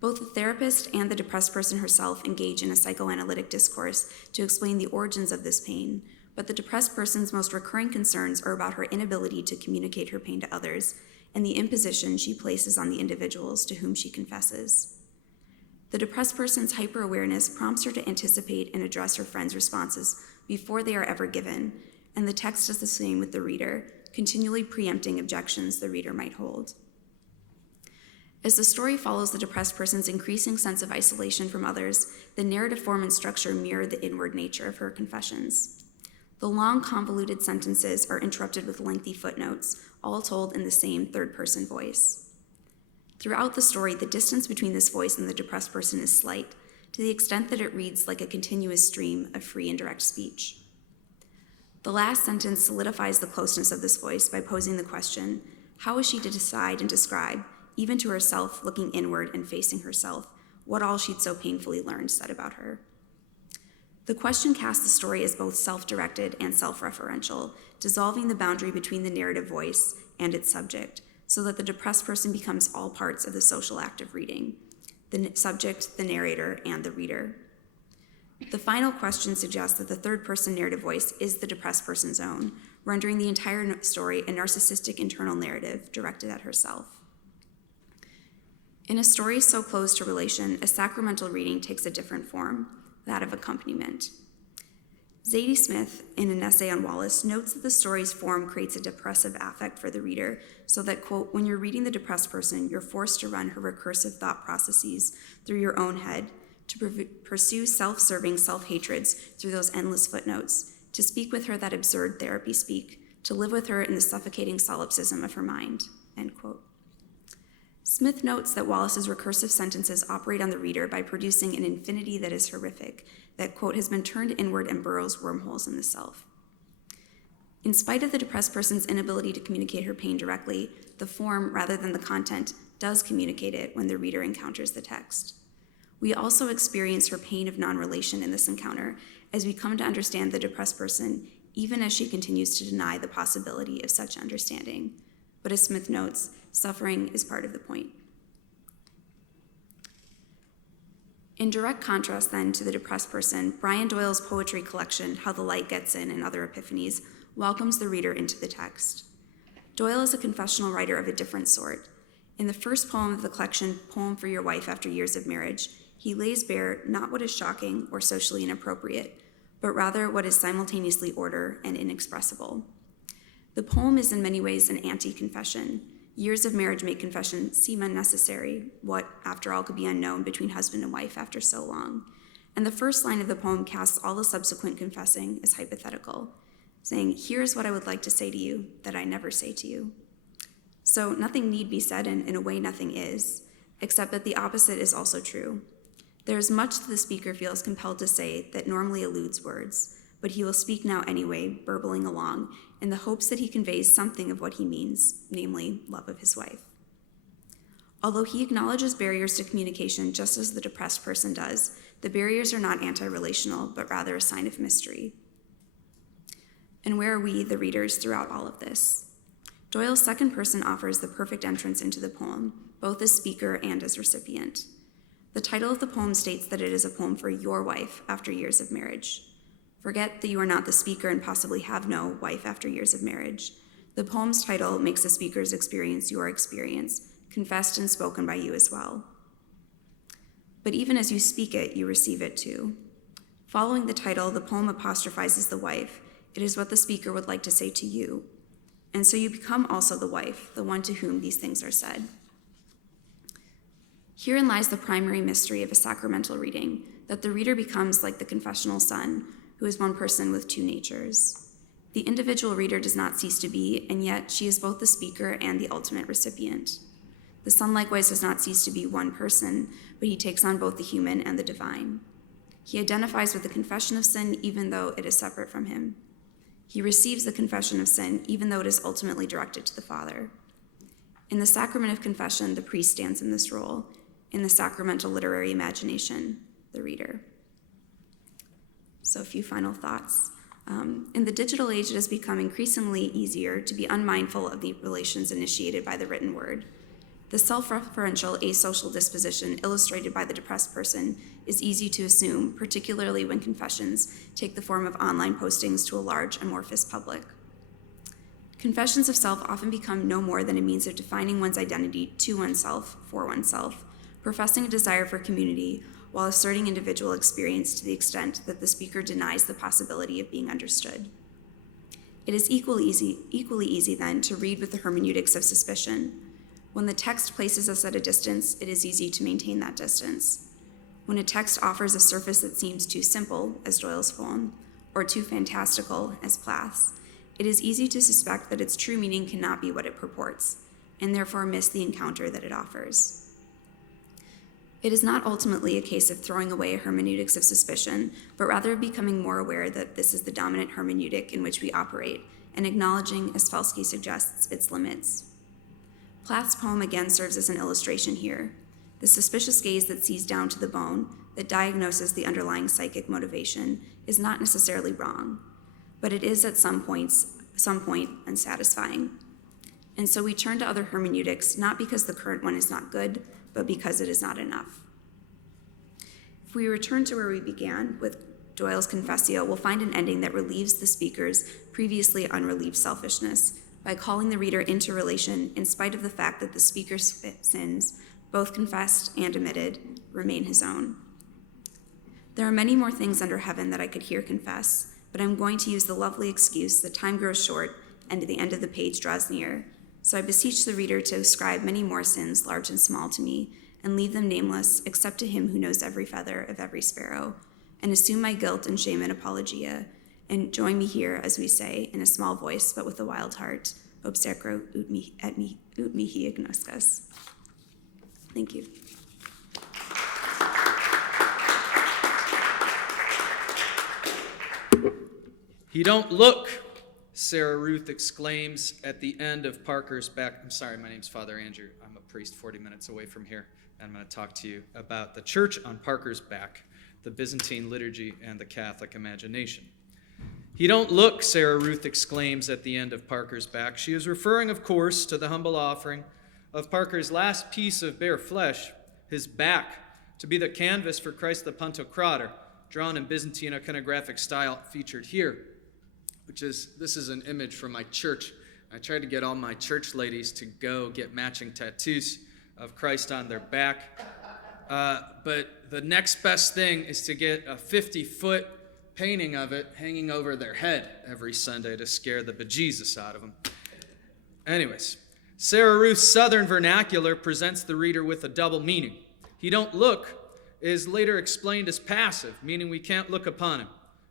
Both the therapist and the depressed person herself engage in a psychoanalytic discourse to explain the origins of this pain, but the depressed person's most recurring concerns are about her inability to communicate her pain to others and the imposition she places on the individuals to whom she confesses. The depressed person's hyper-awareness prompts her to anticipate and address her friends' responses before they are ever given, and the text does the same with the reader, continually preempting objections the reader might hold. As the story follows the depressed person's increasing sense of isolation from others, the narrative form and structure mirror the inward nature of her confessions. The long, convoluted sentences are interrupted with lengthy footnotes, all told in the same third-person voice. Throughout the story, the distance between this voice and the depressed person is slight, to the extent that it reads like a continuous stream of free and direct speech. The last sentence solidifies the closeness of this voice by posing the question, how is she to decide and describe, even to herself looking inward and facing herself, what all she'd so painfully learned said about her? The question casts the story as both self-directed and self-referential, dissolving the boundary between the narrative voice and its subject, so that the depressed person becomes all parts of the social act of reading: the subject, the narrator, and the reader. The final question suggests that the third-person narrative voice is the depressed person's own, rendering the entire story a narcissistic internal narrative directed at herself. In a story so close to relation, a sacramental reading takes a different form, that of accompaniment. Zadie Smith, in an essay on Wallace, notes that the story's form creates a depressive affect for the reader, so that, quote, when you're reading the depressed person, you're forced to run her recursive thought processes through your own head, to pursue self-serving self-hatreds through those endless footnotes, to speak with her that absurd therapy speak, to live with her in the suffocating solipsism of her mind, end quote. Smith notes that Wallace's recursive sentences operate on the reader by producing an infinity that is horrific, that, quote, has been turned inward and burrows wormholes in the self. In spite of the depressed person's inability to communicate her pain directly, the form, rather than the content, does communicate it when the reader encounters the text. We also experience her pain of non-relation in this encounter as we come to understand the depressed person, even as she continues to deny the possibility of such understanding. But as Smith notes, suffering is part of the point. In direct contrast, then, to the depressed person, Brian Doyle's poetry collection, How the Light Gets In and Other Epiphanies, welcomes the reader into the text. Doyle is a confessional writer of a different sort. In the first poem of the collection, Poem for Your Wife After Years of Marriage, he lays bare not what is shocking or socially inappropriate, but rather what is simultaneously order and inexpressible. The poem is in many ways an anti-confession. Years of marriage make confession seem unnecessary, what, after all, could be unknown between husband and wife after so long. And the first line of the poem casts all the subsequent confessing as hypothetical, saying, here's what I would like to say to you that I never say to you. So nothing need be said, and in a way nothing is, except that the opposite is also true. There is much that the speaker feels compelled to say that normally eludes words, but he will speak now anyway, burbling along, in the hopes that he conveys something of what he means, namely love of his wife. Although he acknowledges barriers to communication just as the depressed person does, the barriers are not anti-relational, but rather a sign of mystery. And where are we, the readers, throughout all of this? Doyle's second person offers the perfect entrance into the poem, both as speaker and as recipient. The title of the poem states that it is a poem for your wife after years of marriage. Forget that you are not the speaker and possibly have no wife after years of marriage. The poem's title makes the speaker's experience your experience, confessed and spoken by you as well. But even as you speak it, you receive it too. Following the title, the poem apostrophizes the wife. It is what the speaker would like to say to you. And so you become also the wife, the one to whom these things are said. Herein lies the primary mystery of a sacramental reading, that the reader becomes like the confessional son, who is one person with two natures. The individual reader does not cease to be, and yet she is both the speaker and the ultimate recipient. The son likewise does not cease to be one person, but he takes on both the human and the divine. He identifies with the confession of sin even though it is separate from him. He receives the confession of sin even though it is ultimately directed to the Father. In the Sacrament of Confession, the priest stands in this role. In the sacramental literary imagination, the reader. So a few final thoughts. In the digital age, it has become increasingly easier to be unmindful of the relations initiated by the written word. The self-referential asocial disposition illustrated by the depressed person is easy to assume, particularly when confessions take the form of online postings to a large amorphous public. Confessions of self often become no more than a means of defining one's identity to oneself, for oneself, professing a desire for community while asserting individual experience to the extent that the speaker denies the possibility of being understood. It is equally easy then to read with the hermeneutics of suspicion. When the text places us at a distance, it is easy to maintain that distance. When a text offers a surface that seems too simple, as Doyle's poem, or too fantastical, as Plath's, it is easy to suspect that its true meaning cannot be what it purports, and therefore miss the encounter that it offers. It is not ultimately a case of throwing away a hermeneutics of suspicion, but rather of becoming more aware that this is the dominant hermeneutic in which we operate, and acknowledging, as Felsky suggests, its limits. Plath's poem again serves as an illustration here. The suspicious gaze that sees down to the bone, that diagnoses the underlying psychic motivation, is not necessarily wrong, but it is at some point unsatisfying. And so we turn to other hermeneutics, not because the current one is not good, but because it is not enough. If we return to where we began, with Doyle's Confessio, we'll find an ending that relieves the speaker's previously unrelieved selfishness by calling the reader into relation in spite of the fact that the speaker's sins, both confessed and admitted, remain his own. There are many more things under heaven that I could here confess, but I'm going to use the lovely excuse that time grows short and the end of the page draws near. So I beseech the reader to ascribe many more sins, large and small, to me, and leave them nameless, except to him who knows every feather of every sparrow, and assume my guilt and shame and apologia, and join me here, as we say, in a small voice, but with a wild heart, obsecro ut mihi agnoscus. Thank you. He don't look, Sarah Ruth exclaims at the end of Parker's back. I'm sorry, my name's Father Andrew. I'm a priest 40 minutes away from here, and I'm going to talk to you about the church on Parker's back, the Byzantine Liturgy, and the Catholic imagination. He don't look, Sarah Ruth exclaims at the end of Parker's back. She is referring, of course, to the humble offering of Parker's last piece of bare flesh, his back, to be the canvas for Christ the Pantocrator, drawn in Byzantine iconographic style, featured here. This is an image from my church. I tried to get all my church ladies to go get matching tattoos of Christ on their back. But the next best thing is to get a 50-foot painting of it hanging over their head every Sunday to scare the bejesus out of them. Anyways, Sarah Ruth's Southern vernacular presents the reader with a double meaning. He don't look is later explained as passive, meaning we can't look upon him.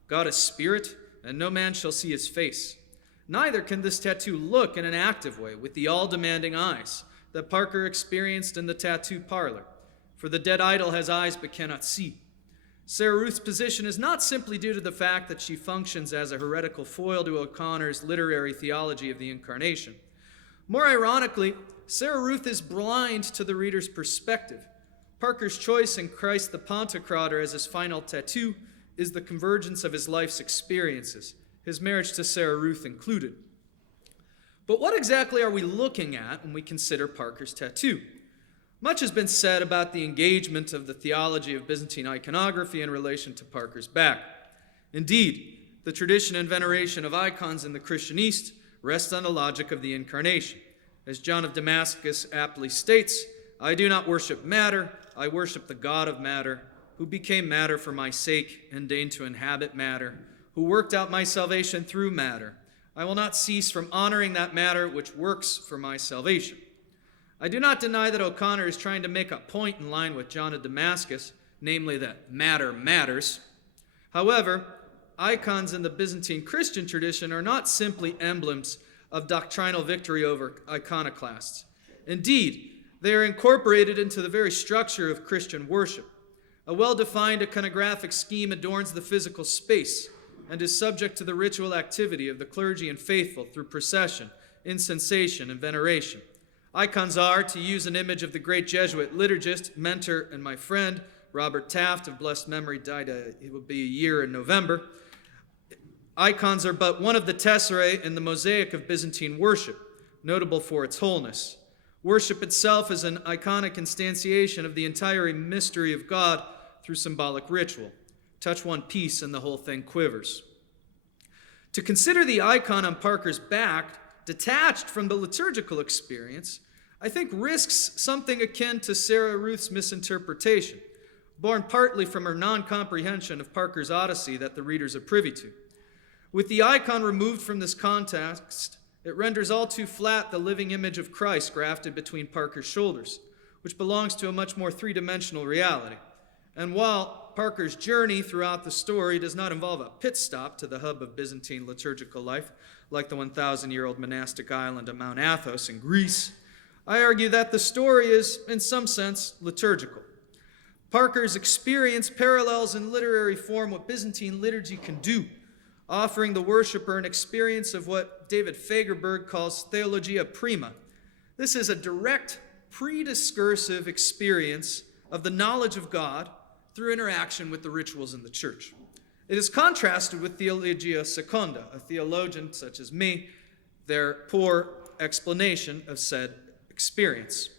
God is spirit, and no man shall see his face. Neither can this tattoo look in an active way with the all-demanding eyes that Parker experienced in the tattoo parlor, for the dead idol has eyes but cannot see. Sarah Ruth's position is not simply due to the fact that she functions as a heretical foil to O'Connor's literary theology of the Incarnation. More ironically, Sarah Ruth is blind to the reader's perspective. Parker's choice in Christ the Pantocrator as his final tattoo is the convergence of his life's experiences, his marriage to Sarah Ruth included. But what exactly are we looking at when we consider Parker's tattoo? Much has been said about the engagement of the theology of Byzantine iconography in relation to Parker's back. Indeed, the tradition and veneration of icons in the Christian East rests on the logic of the Incarnation. As John of Damascus aptly states, I do not worship matter, I worship the God of matter, who became matter for my sake and deigned to inhabit matter, who worked out my salvation through matter. I will not cease from honoring that matter which works for my salvation. I do not deny that O'Connor is trying to make a point in line with John of Damascus, namely that matter matters. However, icons in the Byzantine Christian tradition are not simply emblems of doctrinal victory over iconoclasts. Indeed, they are incorporated into the very structure of Christian worship. A well-defined iconographic scheme adorns the physical space and is subject to the ritual activity of the clergy and faithful through procession, incensation, and veneration. Icons are, to use an image of the great Jesuit liturgist, mentor, and my friend, Robert Taft, of blessed memory, died, it will be a year in November. Icons are but one of the tesserae in the mosaic of Byzantine worship, notable for its wholeness. Worship itself is an iconic instantiation of the entire mystery of God through symbolic ritual. Touch one piece and the whole thing quivers. To consider the icon on Parker's back detached from the liturgical experience, I think risks something akin to Sarah Ruth's misinterpretation, born partly from her non-comprehension of Parker's Odyssey that the readers are privy to. With the icon removed from this context, it renders all too flat the living image of Christ grafted between Parker's shoulders, which belongs to a much more three-dimensional reality. And while Parker's journey throughout the story does not involve a pit stop to the hub of Byzantine liturgical life, like the 1,000-year-old monastic island of Mount Athos in Greece, I argue that the story is, in some sense, liturgical. Parker's experience parallels in literary form what Byzantine liturgy can do, offering the worshiper an experience of what David Fagerberg calls theologia prima. This is a direct, pre-discursive experience of the knowledge of God through interaction with the rituals in the church. It is contrasted with theologia secunda, a theologian such as me, their poor explanation of said experience.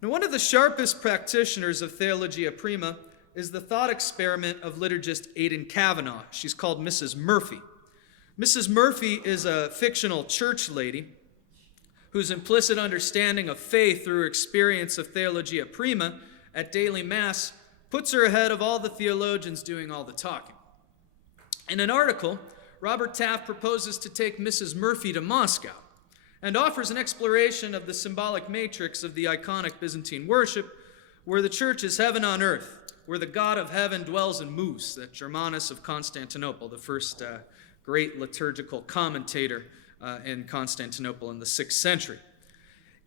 Now, one of the sharpest practitioners of theologia prima is the thought experiment of liturgist Aidan Kavanaugh. She's called Mrs. Murphy. Mrs. Murphy is a fictional church lady whose implicit understanding of faith through her experience of theologia prima at daily mass puts her ahead of all the theologians doing all the talking. In an article, Robert Taft proposes to take Mrs. Murphy to Moscow and offers an exploration of the symbolic matrix of the iconic Byzantine worship, where the church is heaven on earth, where the God of heaven dwells and moves, that Germanus of Constantinople, the first great liturgical commentator in Constantinople in the 6th century.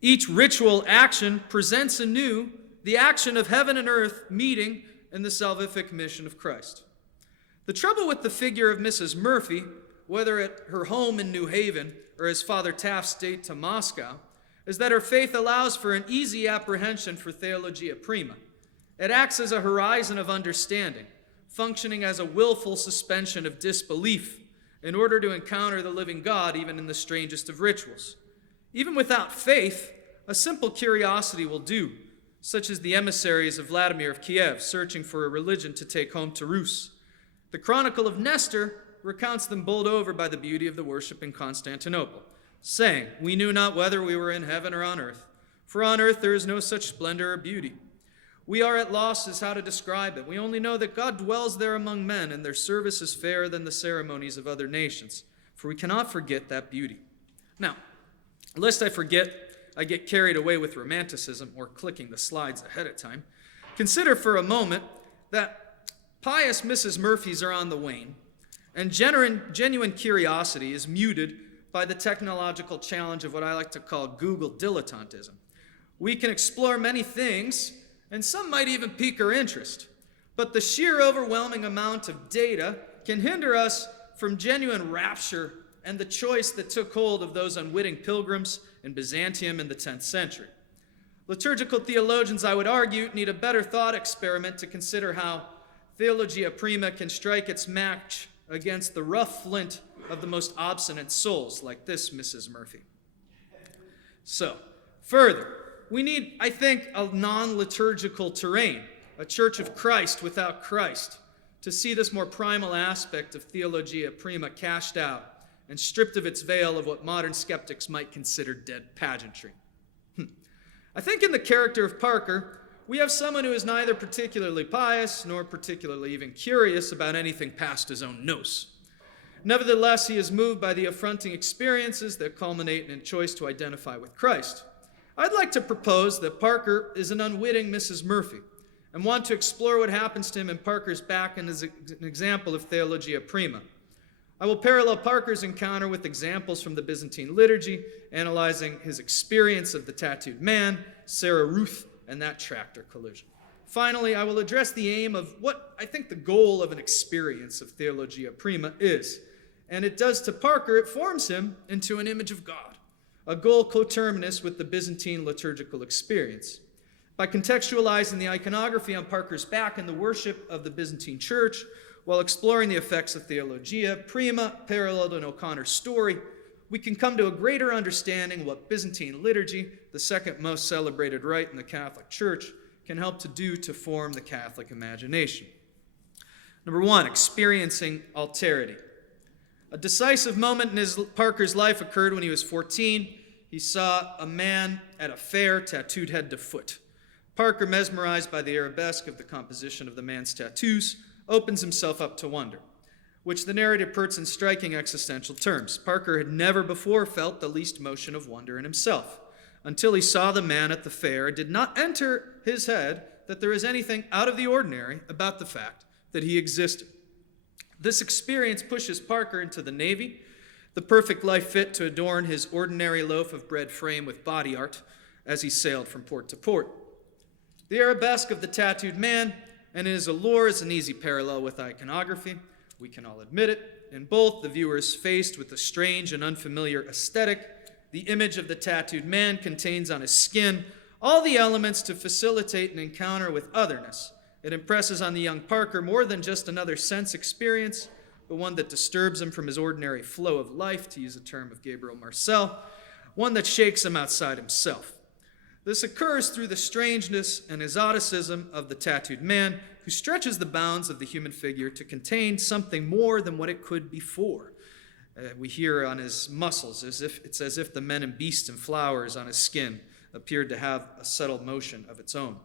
Each ritual action presents anew the action of heaven and earth meeting in the salvific mission of Christ. The trouble with the figure of Mrs. Murphy, whether at her home in New Haven or as Father Taft's date to Moscow, is that her faith allows for an easy apprehension for theologia prima. It acts as a horizon of understanding, functioning as a willful suspension of disbelief in order to encounter the living God even in the strangest of rituals. Even without faith, a simple curiosity will do, such as the emissaries of Vladimir of Kiev searching for a religion to take home to Rus. The Chronicle of Nestor recounts them bowled over by the beauty of the worship in Constantinople, saying, "We knew not whether we were in heaven or on earth, for on earth there is no such splendor or beauty. We are at loss as how to describe it. We only know that God dwells there among men, and their service is fairer than the ceremonies of other nations, for we cannot forget that beauty." Now, lest I forget, I get carried away with romanticism or clicking the slides ahead of time, consider for a moment that pious Mrs. Murphys are on the wane, and genuine curiosity is muted by the technological challenge of what I like to call Google dilettantism. We can explore many things, and some might even pique our interest, but the sheer overwhelming amount of data can hinder us from genuine rapture and the choice that took hold of those unwitting pilgrims in Byzantium in the 10th century. Liturgical theologians, I would argue, need a better thought experiment to consider how theologia prima can strike its match against the rough flint of the most obstinate souls, like this Mrs. Murphy. So, further, we need, I think, a non-liturgical terrain, a church of Christ without Christ, to see this more primal aspect of Theologia Prima cashed out and stripped of its veil of what modern skeptics might consider dead pageantry. I think in the character of Parker, we have someone who is neither particularly pious nor particularly even curious about anything past his own nose. Nevertheless, he is moved by the affronting experiences that culminate in a choice to identify with Christ. I'd like to propose that Parker is an unwitting Mrs. Murphy and want to explore what happens to him in Parker's back and as an example of Theologia Prima. I will parallel Parker's encounter with examples from the Byzantine Liturgy, analyzing his experience of the tattooed man, Sarah Ruth, and that tractor collision. Finally, I will address the aim of what I think the goal of an experience of Theologia Prima is. And it does to Parker, it forms him into an image of God, a goal coterminous with the Byzantine liturgical experience. By contextualizing the iconography on Parker's back and the worship of the Byzantine church, while exploring the effects of Theologia Prima paralleled in O'Connor's story, we can come to a greater understanding of what Byzantine liturgy, the second most celebrated rite in the Catholic Church, can help to do to form the Catholic imagination. Number one, experiencing alterity. A decisive moment in Parker's life occurred when he was 14. He saw a man at a fair tattooed head to foot. Parker, mesmerized by the arabesque of the composition of the man's tattoos, opens himself up to wonder, which the narrative puts in striking existential terms. Parker had never before felt the least motion of wonder in himself, until he saw the man at the fair. It did not enter his head that there is anything out of the ordinary about the fact that he existed. This experience pushes Parker into the Navy, the perfect life fit to adorn his ordinary loaf of bread frame with body art as he sailed from port to port. The arabesque of the tattooed man and his allure is an easy parallel with iconography. We can all admit it. In both, the viewer is faced with a strange and unfamiliar aesthetic. The image of the tattooed man contains on his skin all the elements to facilitate an encounter with otherness. It impresses on the young Parker more than just another sense experience, but one that disturbs him from his ordinary flow of life, to use a term of Gabriel Marcel, one that shakes him outside himself. This occurs through the strangeness and exoticism of the tattooed man, who stretches the bounds of the human figure to contain something more than what it could before. We hear on his muscles, it's as if the men and beasts and flowers on his skin appeared to have a subtle motion of its own.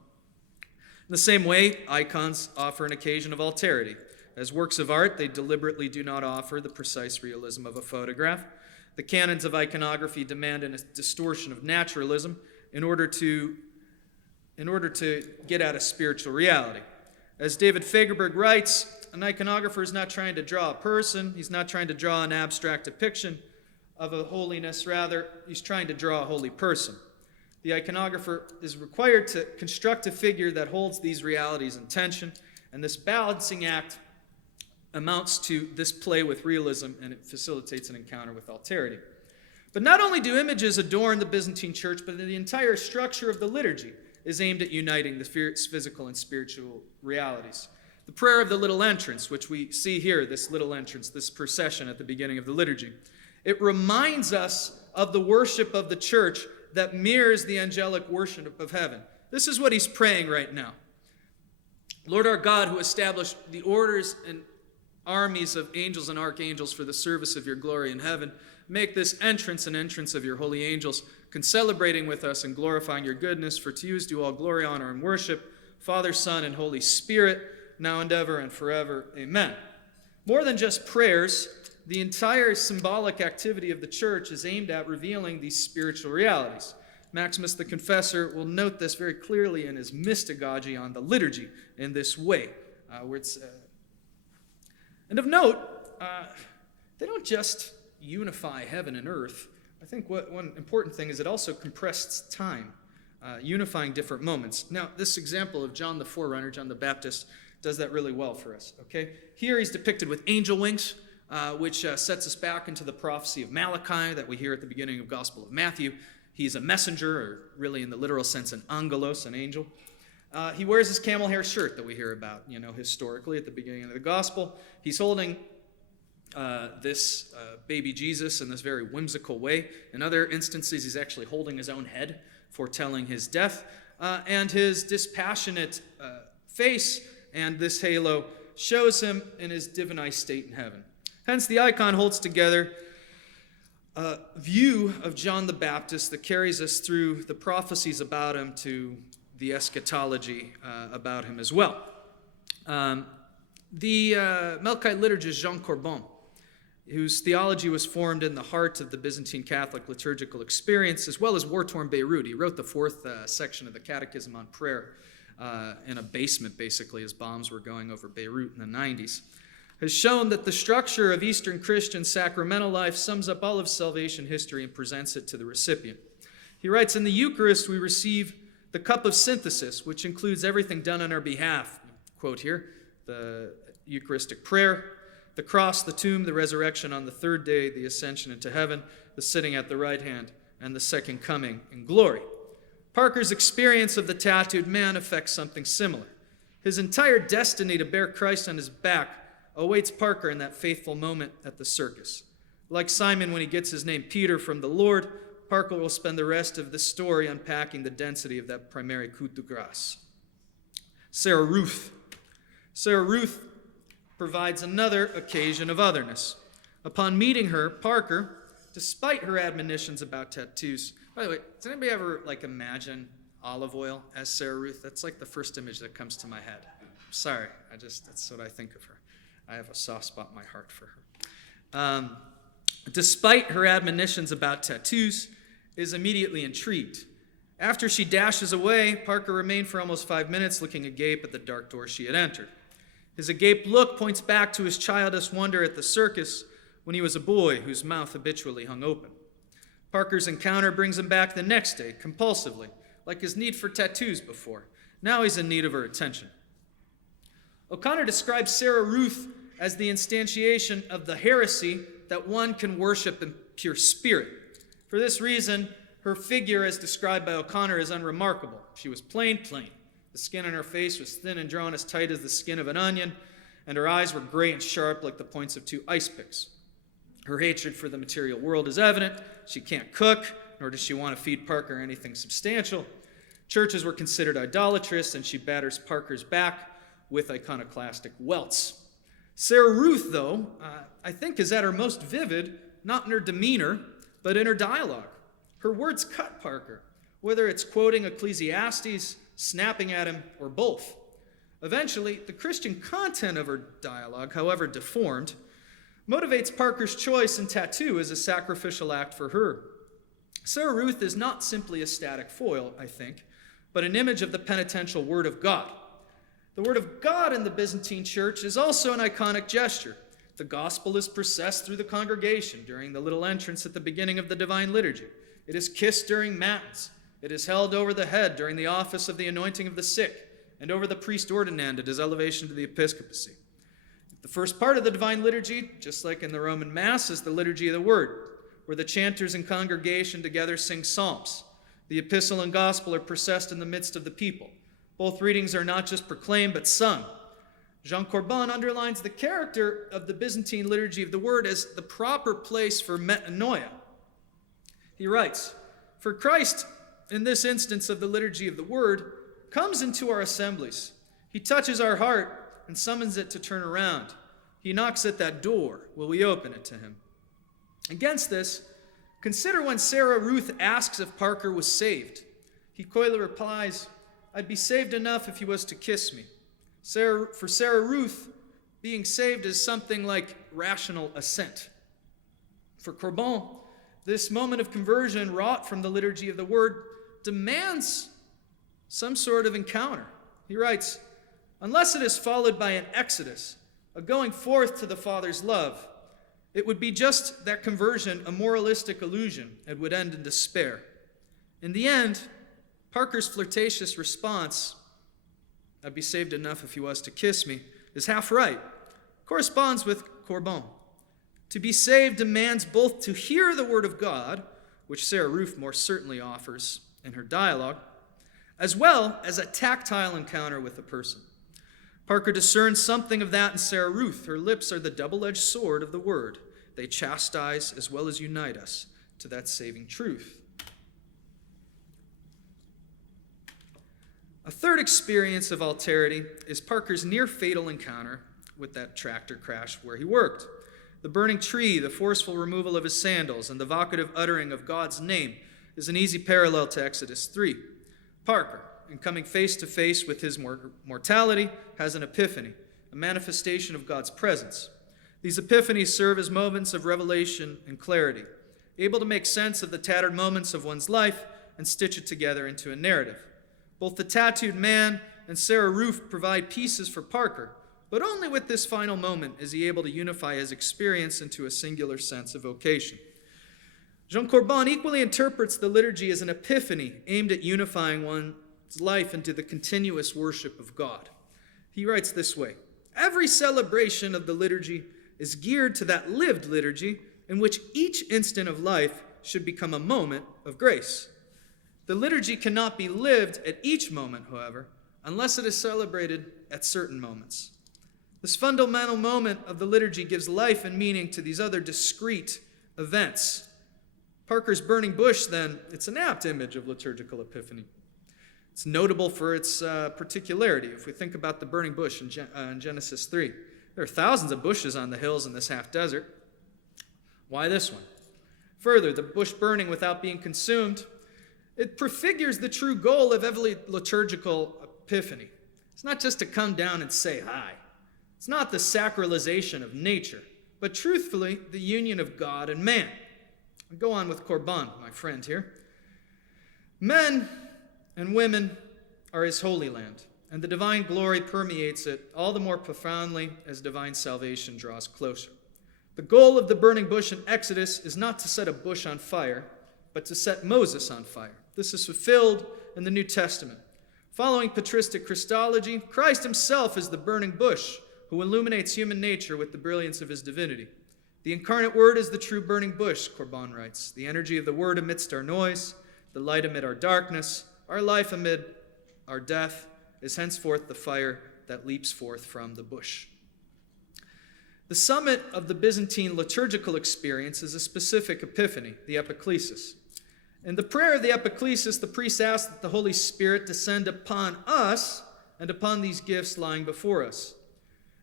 In the same way, icons offer an occasion of alterity. As works of art, they deliberately do not offer the precise realism of a photograph. The canons of iconography demand a distortion of naturalism in order to get at a spiritual reality. As David Fagerberg writes, an iconographer is not trying to draw a person. He's not trying to draw an abstract depiction of a holiness. Rather, he's trying to draw a holy person. The iconographer is required to construct a figure that holds these realities in tension, and this balancing act amounts to this play with realism, and it facilitates an encounter with alterity. But not only do images adorn the Byzantine church, but the entire structure of the liturgy is aimed at uniting the physical and spiritual realities. The prayer of the little entrance, which we see here, this little entrance, this procession at the beginning of the liturgy, it reminds us of the worship of the church that mirrors the angelic worship of heaven. This is what he's praying right now. Lord our God, who established the orders and armies of angels and archangels for the service of your glory in heaven, make this entrance an entrance of your holy angels, concelebrating with us and glorifying your goodness. For to you is due all glory, honor, and worship, Father, Son, and Holy Spirit, now and ever and forever. Amen. More than just prayers, the entire symbolic activity of the church is aimed at revealing these spiritual realities. Maximus the Confessor will note this very clearly in his mystagogy on the liturgy in this way, and of note, they don't just unify heaven and earth. I think one important thing is it also compressed time, unifying different moments. Now, this example of John the Forerunner, John the Baptist, does that really well for us, okay? Here he's depicted with angel wings, which sets us back into the prophecy of Malachi that we hear at the beginning of Gospel of Matthew. He's a messenger, or really in the literal sense, an angelos, an angel. He wears his camel hair shirt that we hear about, historically at the beginning of the Gospel. He's holding this baby Jesus in this very whimsical way. In other instances, he's actually holding his own head, foretelling his death. And his dispassionate face and this halo shows him in his divinized state in heaven. Hence, the icon holds together a view of John the Baptist that carries us through the prophecies about him to the eschatology about him as well. The Melkite liturgist Jean Corbon, whose theology was formed in the heart of the Byzantine Catholic liturgical experience, as well as war-torn Beirut. He wrote the fourth section of the Catechism on prayer in a basement, basically, as bombs were going over Beirut in the 90s, has shown that the structure of Eastern Christian sacramental life sums up all of salvation history and presents it to the recipient. He writes, in the Eucharist, we receive the cup of synthesis, which includes everything done on our behalf. Quote here, the Eucharistic prayer, the cross, the tomb, the resurrection on the third day, the ascension into heaven, the sitting at the right hand, and the second coming in glory. Parker's experience of the tattooed man affects something similar. His entire destiny to bear Christ on his back awaits Parker in that faithful moment at the circus. Like Simon when he gets his name Peter from the Lord, Parker will spend the rest of the story unpacking the density of that primary coup de grâce. Sarah Ruth. Sarah Ruth provides another occasion of otherness. Upon meeting her, Parker, despite her admonitions about tattoos, by the way, does anybody ever imagine olive oil as Sarah Ruth? That's the first image that comes to my head. Sorry, that's what I think of her. I have a soft spot in my heart for her. Despite her admonitions about tattoos, is immediately intrigued. After she dashes away, Parker remained for almost 5 minutes looking agape at the dark door she had entered. His agape look points back to his childish wonder at the circus when he was a boy whose mouth habitually hung open. Parker's encounter brings him back the next day, compulsively, like his need for tattoos before. Now he's in need of her attention. O'Connor describes Sarah Ruth as the instantiation of the heresy that one can worship in pure spirit. For this reason, her figure, as described by O'Connor, is unremarkable. She was plain. The skin on her face was thin and drawn as tight as the skin of an onion, and her eyes were gray and sharp like the points of 2 ice picks. Her hatred for the material world is evident. She can't cook, nor does she want to feed Parker anything substantial. Churches were considered idolatrous, and she batters Parker's back with iconoclastic welts. Sarah Ruth, though, I think is at her most vivid, not in her demeanor, but in her dialogue. Her words cut Parker, whether it's quoting Ecclesiastes, snapping at him, or both. Eventually, the Christian content of her dialogue, however deformed, motivates Parker's choice in tattoo as a sacrificial act for her. Sarah Ruth is not simply a static foil, I think, but an image of the penitential Word of God. The Word of God in the Byzantine Church is also an iconic gesture. The gospel is processed through the congregation during the little entrance at the beginning of the Divine Liturgy. It is kissed during Matins. It is held over the head during the office of the anointing of the sick, and over the priest ordinand at his elevation to the episcopacy. The first part of the Divine Liturgy, just like in the Roman Mass, is the Liturgy of the Word, where the chanters and congregation together sing psalms. The epistle and gospel are processed in the midst of the people. Both readings are not just proclaimed, but sung. Jean Corbon underlines the character of the Byzantine Liturgy of the Word as the proper place for metanoia. He writes, "For Christ, in this instance of the Liturgy of the Word, comes into our assemblies. He touches our heart and summons it to turn around. He knocks at that door. Will we open it to him?" Against this, consider when Sarah Ruth asks if Parker was saved. He coyly replies, "I'd be saved enough if he was to kiss me." For Sarah Ruth, being saved is something like rational assent. For Corbon, this moment of conversion wrought from the Liturgy of the Word demands some sort of encounter. He writes, "Unless it is followed by an exodus, a going forth to the Father's love, it would be just that conversion, a moralistic illusion, and would end in despair." In the end, Parker's flirtatious response, "I'd be saved enough if he was to kiss me," is half right, corresponds with Corbon. To be saved demands both to hear the Word of God, which Sarah Ruth more certainly offers in her dialogue, as well as a tactile encounter with a person. Parker discerns something of that in Sarah Ruth. Her lips are the double-edged sword of the Word. They chastise as well as unite us to that saving truth. A third experience of alterity is Parker's near-fatal encounter with that tractor crash where he worked. The burning tree, the forceful removal of his sandals, and the vocative uttering of God's name is an easy parallel to Exodus 3. Parker, in coming face to face with his mortality, has an epiphany, a manifestation of God's presence. These epiphanies serve as moments of revelation and clarity, able to make sense of the tattered moments of one's life and stitch it together into a narrative. Both the tattooed man and Sarah Ruth provide pieces for Parker, but only with this final moment is he able to unify his experience into a singular sense of vocation. Jean Corbin equally interprets the liturgy as an epiphany aimed at unifying one's life into the continuous worship of God. He writes this way: every celebration of the liturgy is geared to that lived liturgy in which each instant of life should become a moment of grace. The liturgy cannot be lived at each moment, however, unless it is celebrated at certain moments. This fundamental moment of the liturgy gives life and meaning to these other discrete events. Parker's burning bush, then, it's an apt image of liturgical epiphany. It's notable for its particularity. If we think about the burning bush in Genesis 3, there are thousands of bushes on the hills in this half-desert. Why this one? Further, the bush burning without being consumed, it prefigures the true goal of every liturgical epiphany. It's not just to come down and say hi. It's not the sacralization of nature, but truthfully, the union of God and man. I'll go on with Corbin, my friend here. Men and women are his holy land, and the divine glory permeates it all the more profoundly as divine salvation draws closer. The goal of the burning bush in Exodus is not to set a bush on fire, but to set Moses on fire. This is fulfilled in the New Testament. Following patristic Christology, Christ himself is the burning bush who illuminates human nature with the brilliance of his divinity. The incarnate Word is the true burning bush, Corbin writes. The energy of the Word amidst our noise, the light amid our darkness, our life amid our death, is henceforth the fire that leaps forth from the bush. The summit of the Byzantine liturgical experience is a specific epiphany, the epiclesis. In the prayer of the epiclesis, the priest asks that the Holy Spirit descend upon us and upon these gifts lying before us.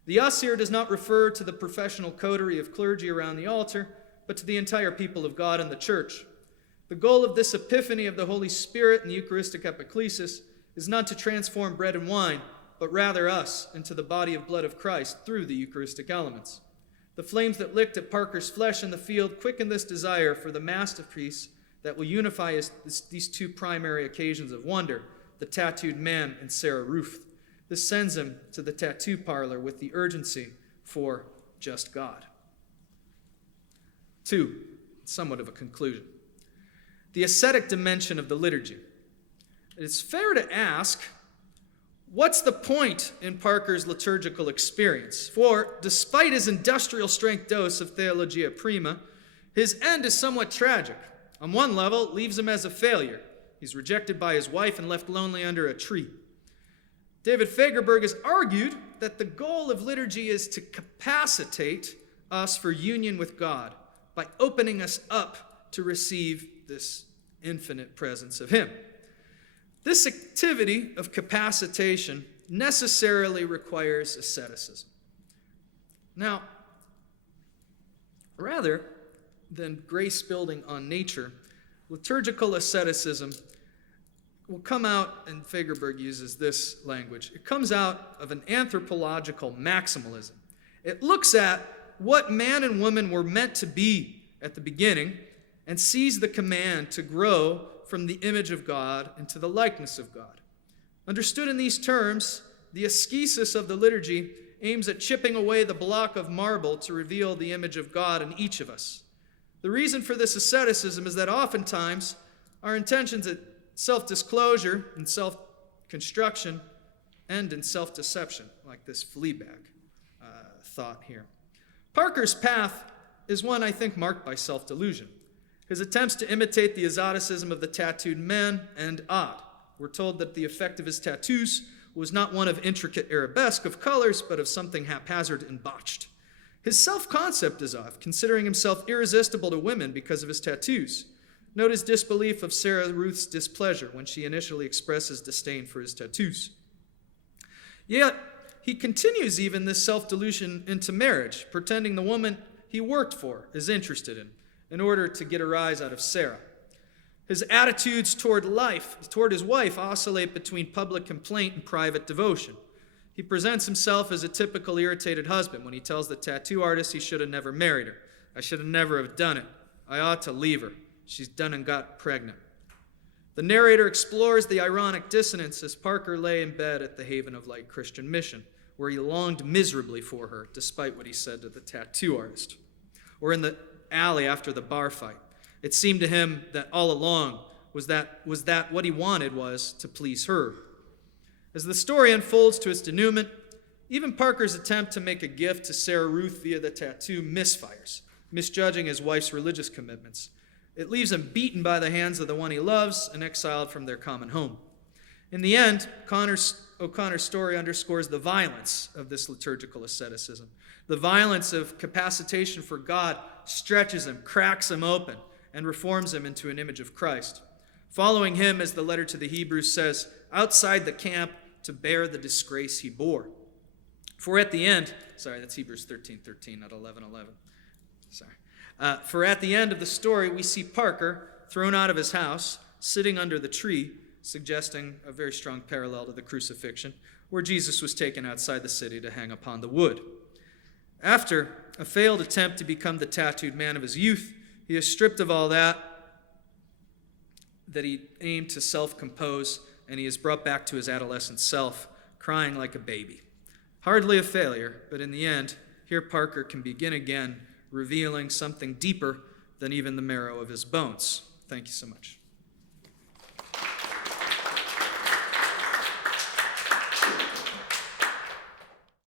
The us here does not refer to the professional coterie of clergy around the altar, but to the entire people of God and the church. The goal of this epiphany of the Holy Spirit in the Eucharistic epiclesis is not to transform bread and wine, but rather us into the body of blood of Christ through the Eucharistic elements. The flames that licked at Parker's flesh in the field quicken this desire for the masterpiece that will unify these two primary occasions of wonder, the tattooed man and Sarah Ruth. This sends him to the tattoo parlor with the urgency for just God. 2, somewhat of a conclusion. The ascetic dimension of the liturgy. It's fair to ask, what's the point in Parker's liturgical experience? For despite his industrial strength dose of Theologia Prima, his end is somewhat tragic. On one level, it leaves him as a failure. He's rejected by his wife and left lonely under a tree. David Fagerberg has argued that the goal of liturgy is to capacitate us for union with God by opening us up to receive this infinite presence of Him. This activity of capacitation necessarily requires asceticism. Now, rather than grace building on nature, liturgical asceticism will come out, and Fagerberg uses this language, it comes out of an anthropological maximalism. It looks at what man and woman were meant to be at the beginning and sees the command to grow from the image of God into the likeness of God. Understood in these terms, the ascesis of the liturgy aims at chipping away the block of marble to reveal the image of God in each of us. The reason for this asceticism is that oftentimes our intentions at self-disclosure and self-construction end in self-deception, like this Fleabag thought here. Parker's path is one, I think, marked by self-delusion. His attempts to imitate the exoticism of the tattooed man end odd. We're told that the effect of his tattoos was not one of intricate arabesque of colors, but of something haphazard and botched. His self-concept is off, considering himself irresistible to women because of his tattoos. Note his disbelief of Sarah Ruth's displeasure when she initially expresses disdain for his tattoos. Yet, he continues even this self-delusion into marriage, pretending the woman he worked for is interested in order to get a rise out of Sarah. His attitudes toward his wife, oscillate between public complaint and private devotion. He presents himself as a typical irritated husband when he tells the tattoo artist he should have never married her. I should have never have done it. I ought to leave her. She's done and got pregnant. The narrator explores the ironic dissonance as Parker lay in bed at the Haven of Light Christian Mission, where he longed miserably for her, despite what he said to the tattoo artist. Or in the alley after the bar fight. It seemed to him that all along was that what he wanted was to please her. As the story unfolds to its denouement, even Parker's attempt to make a gift to Sarah Ruth via the tattoo misfires, misjudging his wife's religious commitments. It leaves him beaten by the hands of the one he loves and exiled from their common home. In the end, O'Connor's story underscores the violence of this liturgical asceticism. The violence of capacitation for God stretches him, cracks him open, and reforms him into an image of Christ. Following him, as the letter to the Hebrews says, outside the camp to bear the disgrace he bore. For at the end, that's Hebrews 13:13, not 11:11. For at the end of the story, we see Parker thrown out of his house, sitting under the tree, suggesting a very strong parallel to the crucifixion, where Jesus was taken outside the city to hang upon the wood. After a failed attempt to become the tattooed man of his youth, he is stripped of all that he aimed to self-compose, and he is brought back to his adolescent self, crying like a baby. Hardly a failure, but in the end, here Parker can begin again, revealing something deeper than even the marrow of his bones. Thank you so much.